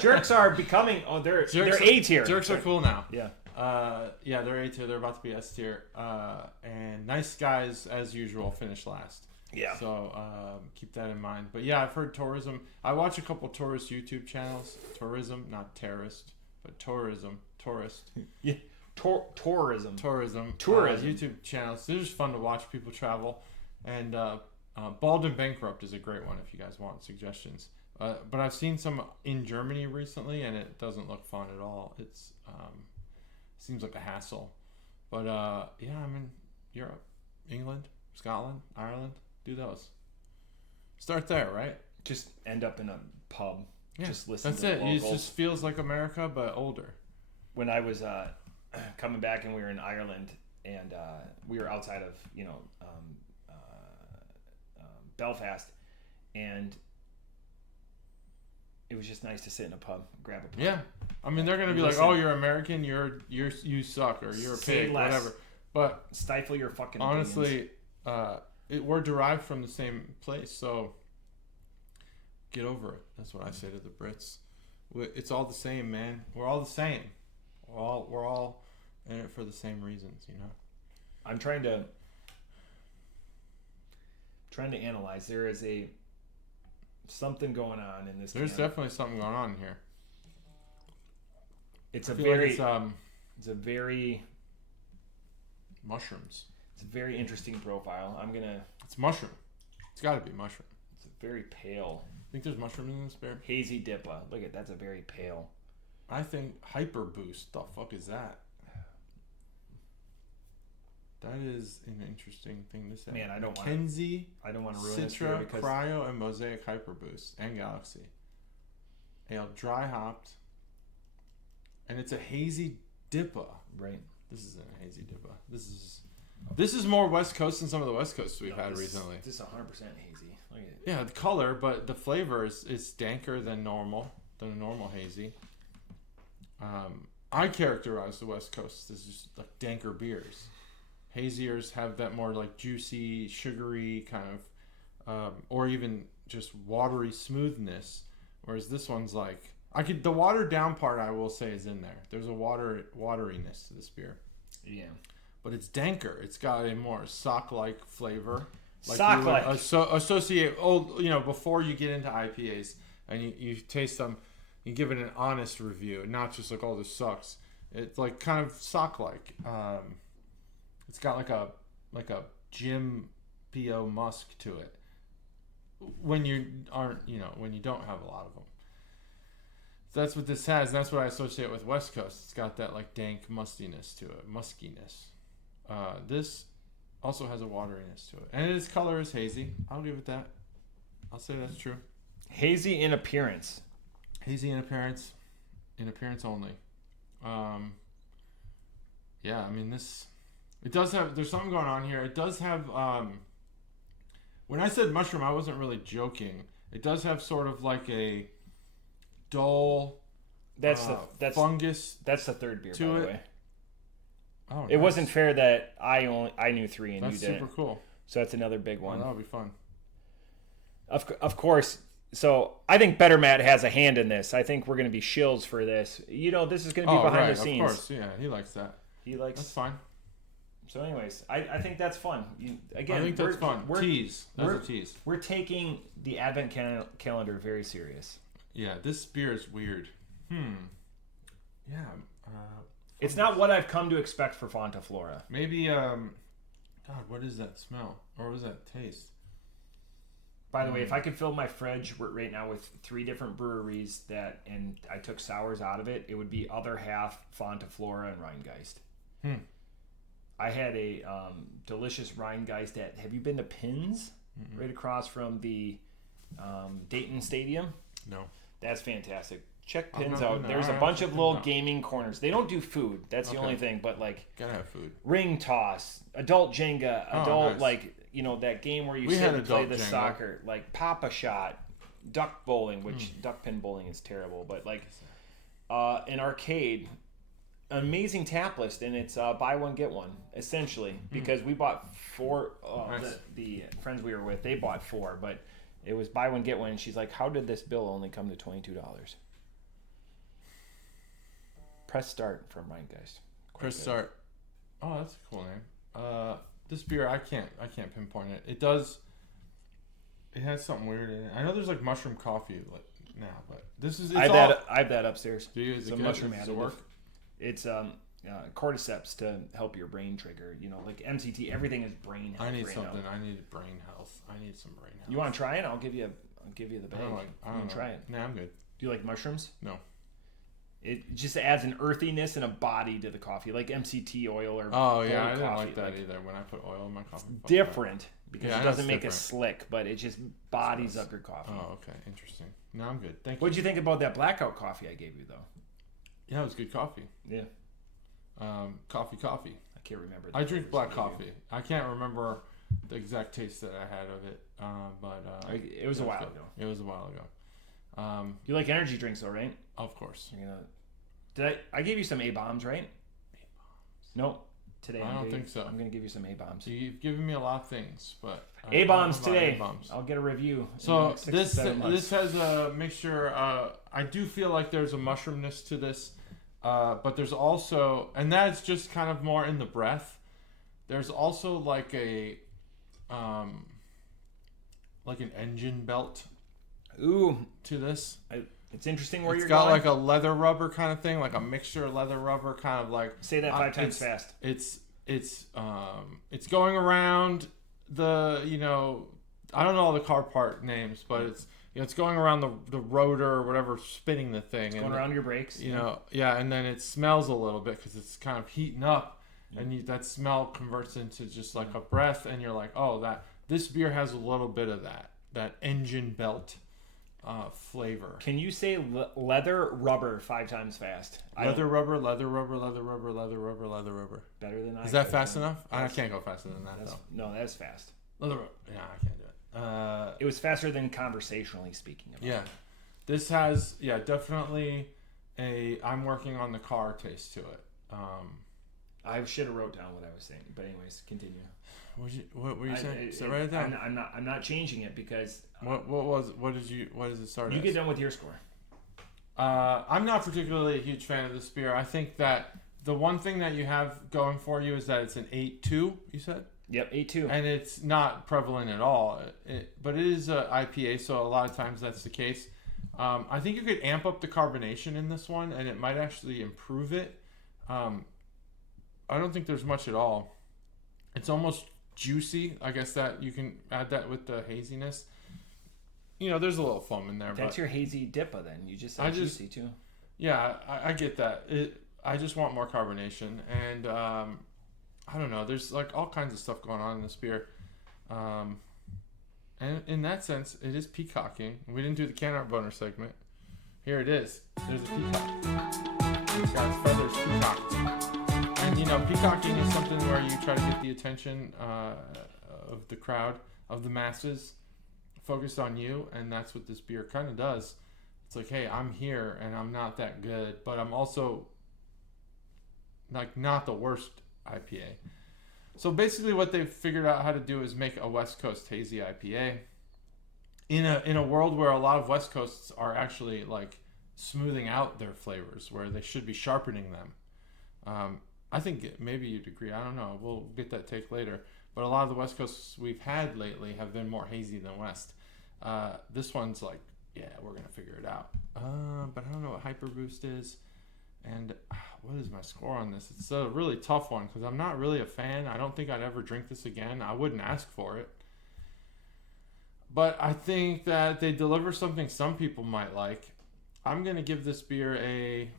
Jerks are becoming. Oh, they're A tier. Jerks are cool now. Yeah. They're A tier. They're about to be S tier. And nice guys as usual finish last. Yeah. So keep that in mind. But yeah, I've heard tourism. I watch a couple tourist YouTube channels. Tourism, not terrorist, but tourism. Tourist. Yeah. Tourism. YouTube channels. They're just fun to watch people travel. And Bald and Bankrupt is a great one if you guys want suggestions. But I've seen some in Germany recently, and it doesn't look fun at all. It's seems like a hassle. But I'm in Europe, England, Scotland, Ireland. Do those. Start there, right? Just end up in a pub. Yeah, just listen. That's to it. It just feels like America, but older. When I was coming back and we were in Ireland and we were outside of Belfast, and it was just nice to sit in a pub, grab a pub. Yeah, I mean they're gonna be like, "Oh, you're American, you suck, or you're a pig, whatever." But stifle your fucking. Honestly, we're derived from the same place, so get over it. That's what I say to the Brits. It's all the same, man. We're all the same. We're all in it for the same reasons, I'm trying to analyze. There is something going on in this. There's definitely something going on here. It's a very mushrooms. It's a very interesting profile. It's mushroom. It's got to be mushroom. It's a very pale. Think there's mushrooms in this beer? Hazy DIPA. Look at that's a very pale. I think Hyper Boost. The fuck is that? That is an interesting thing to say. Man, I don't want to ruin this Citra, because Cryo, and Mosaic Hyper Boost, and Galaxy. Ale dry hopped, and it's a hazy DIPA. Right. This isn't a hazy DIPA. This is more West Coast than some of the West Coasts we've had recently. This is 100% hazy. Look at it. Yeah, the color, but the flavor is danker than a normal hazy. I characterize the West Coast as just like danker beers. Haziers have that more like juicy, sugary kind of, or even just watery smoothness. Whereas this one's like, the watered down part I will say is in there. There's a wateriness to this beer. Yeah. But it's danker. It's got a more sock-like flavor. Sock-like. Associate, before you get into IPAs and you taste them, you give it an honest review, not just like, oh, this sucks. It's like kind of sock-like. It's got like a gym PO musk to it. When you don't have a lot of them. So that's what this has. And that's what I associate with West Coast. It's got that like dank mustiness to it, muskiness. This also has a wateriness to it, and its color is hazy. I'll give it that. I'll say that's true. Hazy in appearance. Hazy in appearance only. Yeah, I mean this. It does have. There's something going on here. It does have. When I said mushroom, I wasn't really joking. It does have sort of like a dull. That's fungus. That's the third beer, by the way. Oh, it wasn't fair that I knew 3 and you didn't. That's super cool. So that's another big one. Oh, that'll be fun. Of course. So I think Better Matt has a hand in this. I think we're going to be shills for this. This is going to be behind the scenes. Of course, yeah, he likes that. That's fine. So, anyways, I think that's fun. I think that's fun. Tease. That's a tease. We're taking the Advent calendar very serious. Yeah, this beer is weird. Yeah. It's not what I've come to expect for Fonta Flora. Maybe, God, what is that smell? Or what does that taste? By the way, if I could fill my fridge right now with 3 different breweries and I took sours out of it, it would be other half Fonta Flora and Rheingeist. I had a delicious Rheingeist at. Have you been to Pins? Mm-hmm. Right across from the Dayton Stadium. No. That's fantastic. Check Pins out. There's a bunch of little gaming corners. They don't do food. That's the only thing. But like, gotta have food. Ring toss, adult Jenga, adult nice. That game where you sit and play the Jenga. Soccer, like Pop-A-Shot, duck bowling, which duck pin bowling is terrible. But like, an arcade, amazing tap list, and it's buy one get one essentially because we bought 4. Nice. The friends we were with, they bought 4, but it was buy one get one. And she's like, "How did this bill only come to $22?" Press Start from Rheingeist. Press Start. Oh, that's a cool name. This beer, I can't pinpoint it. It does. It has something weird in it. I know there's like mushroom coffee now, but this is. I have that upstairs. Do you? Is it mushroom additive? Does it work? It's cordyceps to help your brain trigger. like MCT, everything is brain health. I need right something. now. I need brain health. I need some brain health. You want to try it? I'll give you the bag. I don't know. Try it. Nah, I'm good. Do you like mushrooms? No. It just adds an earthiness and a body to the coffee, like MCT oil or I didn't like that either. When I put oil in my coffee, it's different because it doesn't make it slick, but it just bodies up your coffee. Oh, okay, interesting. No, I'm good. Thank you. What'd you think about that blackout coffee I gave you, though? Yeah, it was good coffee. Yeah. Coffee. I can't remember. I drink black coffee. I can't remember the exact taste that I had of it, but it was a while ago. It was a while ago. You like energy drinks, though, right? Of course. Did I gave you some A-bombs, right? A-bombs. No. Today I don't think so. I'm going to give you some A-bombs. You've given me a lot of things, but A-bombs today. A-bombs. I'll get a review. So this has a mixture. I do feel like there's a mushroomness to this, but there's also, and that's just kind of more in the breath. There's also like an engine belt. Ooh, to this. It's interesting where you're going. It's got like a leather rubber kind of thing, like a mixture of leather rubber, kind of like. Say that 5 times fast. It's going around the I don't know all the car part names, but it's going around the rotor or whatever, spinning the thing. It's going around your brakes. And then it smells a little bit because it's kind of heating up, and that smell converts into just like a breath, and you're like, oh, this beer has a little bit of that engine belt. Flavor. Can you say leather rubber 5 times fast? Leather rubber, leather rubber, leather rubber, leather rubber, leather rubber. Better than I. Is that fast enough? I can't go faster than that though. No, that's fast. Leather rubber. Yeah, I can't do it. It was faster than conversationally speaking. This has definitely I'm working on the car taste to it. I should have wrote down what I was saying, but anyways, continue. What were you saying? Write it down. I'm not changing it because. What does it start? You get done with your score. I'm not particularly a huge fan of this beer. I think that the one thing that you have going for you is that it's an 8.2. You said. Yep, 8.2. And it's not prevalent at all. But it is a IPA, so a lot of times that's the case. I think you could amp up the carbonation in this one, and it might actually improve it. I don't think there's much at all. It's almost juicy. I guess that you can add that with the haziness. There's a little foam in there. That's your hazy DIPA then. You just said juicy too. Yeah, I get that. I just want more carbonation. And I don't know. There's like all kinds of stuff going on in this beer. And in that sense, it is peacocking. We didn't do the can art boner segment. Here it is. There's a peacock. It's got its feathers peacocked. And peacocking is something where you try to get the attention of the crowd, of the masses, focused on you, and that's what this beer kind of does. It's like, hey, I'm here, and I'm not that good, but I'm also like not the worst IPA. So basically, what they've figured out how to do is make a West Coast hazy IPA in a world where a lot of West Coasts are actually like smoothing out their flavors, where they should be sharpening them. I think maybe you'd agree. I don't know. We'll get that take later. But a lot of the West Coasts we've had lately have been more hazy than West. This one's like, we're going to figure it out. But I don't know what Hyper Boost is. And what is my score on this? It's a really tough one because I'm not really a fan. I don't think I'd ever drink this again. I wouldn't ask for it. But I think that they deliver something some people might like. I'm going to give this beer a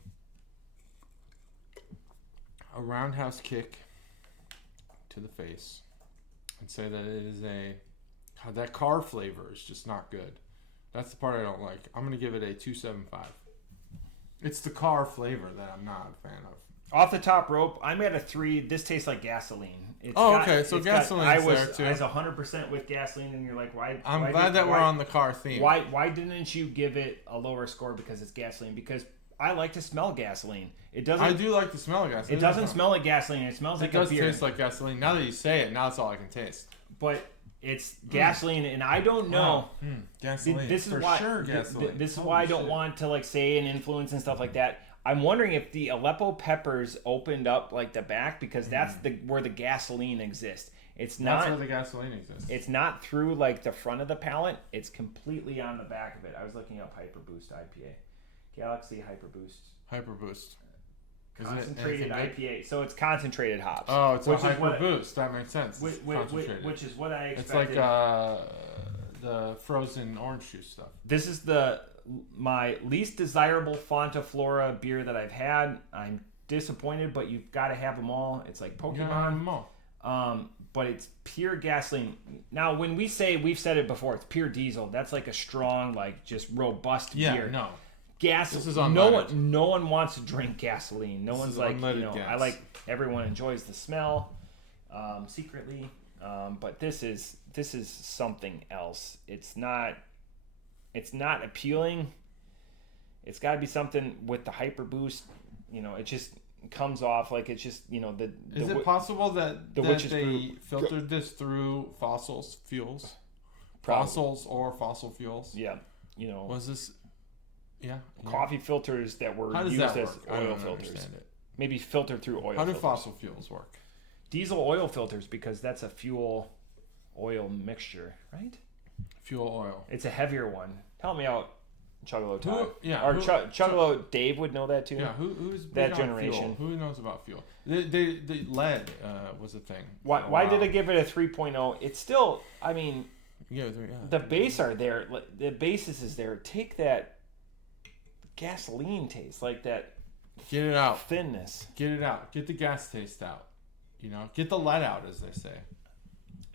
roundhouse kick to the face and say that it is God, that car flavor is just not good. That's the part I don't like. I'm going to give it a 2.75. It's the car flavor that I'm not a fan of. Off the top rope, I'm at a 3. This tastes like gasoline. Okay. So gasoline's there too. I was 100% with gasoline, and you're like, why? I'm glad that we're on the car theme. Why didn't you give it a lower score because it's gasoline? Because I like to smell gasoline. It doesn't. I do like the smell of gasoline. It doesn't smell like gasoline. It smells like a beer. It does taste like gasoline. Now that you say it, now it's all I can taste. But it's gasoline, and I don't know. Gasoline. This is for why. Sure, gasoline. This is why I don't want to like say an influence and stuff like that. I'm wondering if the Aleppo peppers opened up like the back because that's where the gasoline exists. It's not. That's where the gasoline exists. It's not through like the front of the palate. It's completely on the back of it. I was looking up Hyper Boost IPA, Galaxy Hyper Boost. Hyper Boost. Concentrated IPA. So it's concentrated hops. Oh, it's a Hyper Boost. That makes sense. Which is what I expected. It's like the frozen orange juice stuff. This is my least desirable Fonta Flora beer that I've had. I'm disappointed, but you've got to have them all. It's like Pokemon. You gotta have them all. But it's pure gasoline. Now, when we've said it before, it's pure diesel. That's like a strong, like just robust beer. No. Gas. This is no one wants to drink gasoline. No one's like, gas. I like. Everyone enjoys the smell, secretly. But this is something else. It's not appealing. It's got to be something with the Hyper Boost. It just comes off like it's just Is it possible that they Brew filtered this through fossil fuels? Probably. Fossils or fossil fuels? Yeah. Was this? Yeah. Coffee filters that were used as oil filters. Understand it. Maybe filtered through oil. How do filters. fossil fuels work? Diesel oil filters, because that's a fuel oil mixture, right? Fuel oil. It's a heavier one. Help me out, Chuggalo Todd. Chuggalo Dave would know that too. Yeah, who's that generation? Fuel? Who knows about fuel? The lead was a thing. Why did I give it a 3.0? It's still, I mean, the base are there. The basis is there. Take that gasoline taste, like that. Get it out. Thinness. Get it out. Get the gas taste out. Get the lead out, as they say.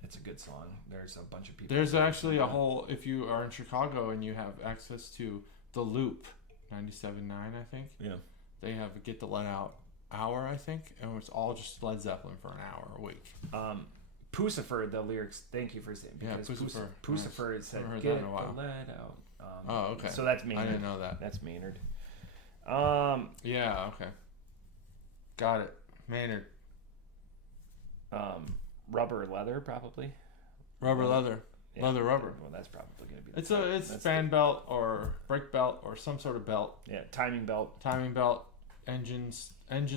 It's a good song. There's a bunch of people. There's actually a whole, if you are in Chicago and you have access to the Loop 97.9, I think. Yeah. They have a Get the Lead Out hour, I think, and it's all just Led Zeppelin for an hour a week. Pucifer, the lyrics. Thank you for saying. Because Pucifer. Pucifer said, "Get the lead out." Okay. So that's Maynard. I didn't know that. That's Maynard. Yeah. Okay. Got it. Maynard. Rubber leather, probably. Rubber leather. Yeah. Leather rubber. Well, that's probably going to be. It's fan belt or brake belt or some sort of belt. Yeah, timing belt. Timing belt. Engine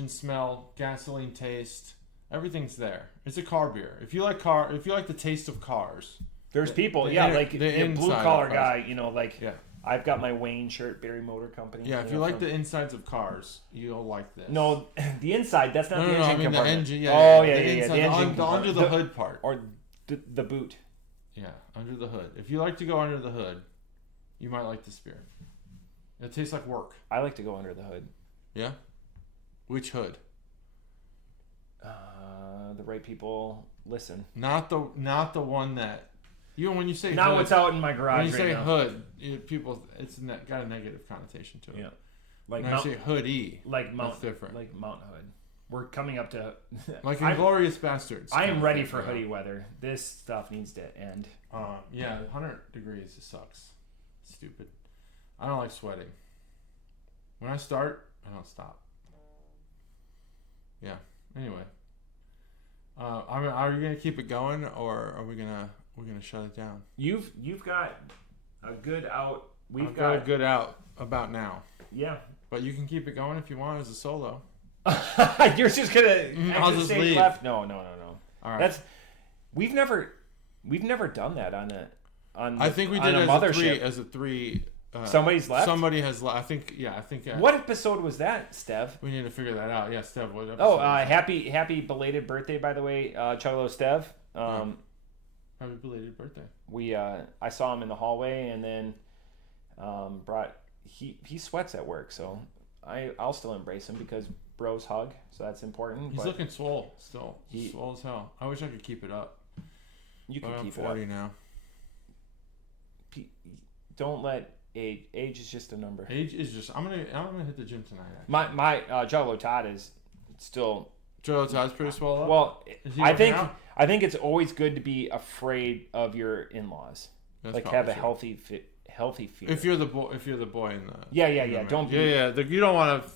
smell, gasoline taste. Everything's there. It's a car beer. If you like the taste of cars. There's people, the blue collar guy. I've got my Wayne shirt, Barry Motor Company. Yeah, if you like the insides of cars, you'll like this. No, the inside. That's not the engine compartment. The engine. Yeah. Oh yeah. The engine. The under the hood part. Or the boot. Yeah, under the hood. If you like to go under the hood, you might like this beer. It tastes like work. I like to go under the hood. Yeah. Which hood? The right people listen. Not the one that. When you say not hood, what's out in my garage. When you say now. hood, people got a negative connotation to it. Yeah, like when you say hoodie, that's different. Like Mount Hood. We're coming up to like Inglourious Bastards. I am ready for hoodie weather. This stuff needs to end. 100 degrees. It sucks. It's stupid. I don't like sweating. When I start, I don't stop. Yeah. Anyway, are you gonna keep it going, or are we gonna? We're gonna shut it down. You've got a good out. I've got a good out about now. Yeah, but you can keep it going if you want as a solo. You're just gonna. I'll just leave. Left? No. All right. We've never done that on a. I think we did it as a three. Somebody's left. Somebody has left. I think. What episode was that, Stev? We need to figure that out. Yeah, Stev. What episode? Oh, happy belated birthday, by the way, Chuggalos Stev. Happy belated birthday. I saw him in the hallway, and then he sweats at work, so I'll still embrace him because bros hug, so that's important. He's looking swole still. Swole as hell. I wish I could keep it up. You can keep 40 it up. now. Don't let age is just a number. Age is just. I'm gonna hit the gym tonight. Actually. My Juggalo Todd is still. Juggalo Todd's pretty swole up. Well, I think it's always good to be afraid of your in-laws. Like have a healthy fear. If you're the boy in the. Yeah. Don't be. Yeah. You don't want to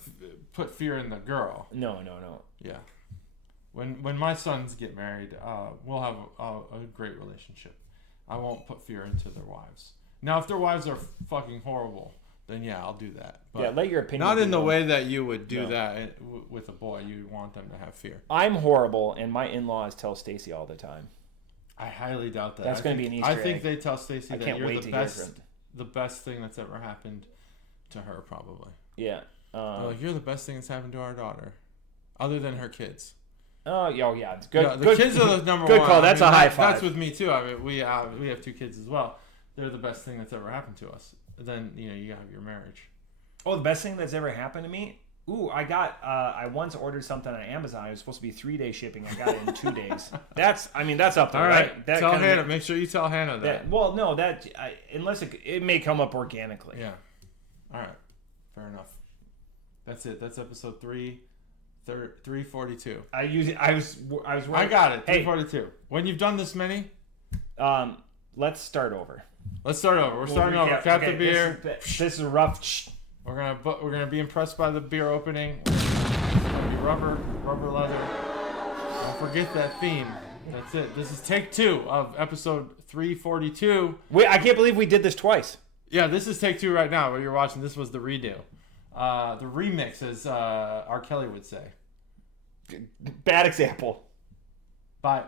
put fear in the girl. No. Yeah. When my sons get married, we'll have a great relationship. I won't put fear into their wives. Now, if their wives are fucking horrible, then yeah, I'll do that. But let your opinion. Not in the way that you would do that with a boy. You want them to have fear. I'm horrible, and my in-laws tell Stacy all the time. I highly doubt that. That's going to be an Easter egg. I think they tell Stacy that you're the best thing that's ever happened to her, probably. Yeah. Like, you're the best thing that's happened to our daughter, other than her kids. Oh yeah, it's good. Yeah, the kids are the number good one. Good call. That's a high five. That's with me too. I mean, we have 2 kids as well. They're the best thing that's ever happened to us. Then you have your marriage. Oh, the best thing that's ever happened to me? Ooh, I once ordered something on Amazon. It was supposed to be 3-day shipping. I got it in 2 days. That's up there, all right? Tell Hannah. Make sure you tell Hannah that. Well, no, unless it may come up organically. Yeah. All right. Fair enough. That's it. That's episode 342. I was worried. I got it. 342. When you've done this many, let's start over. We're starting over. Cap the beer. This is a rough. We're gonna be impressed by the beer opening. It's gonna be rubber leather. Don't forget that theme. That's it. This is take 2 of episode 342. Wait, I can't believe we did this twice. Yeah, this is take 2 right now. Where you're watching, this was the redo. The remix, as R. Kelly would say. Bad example. Bye.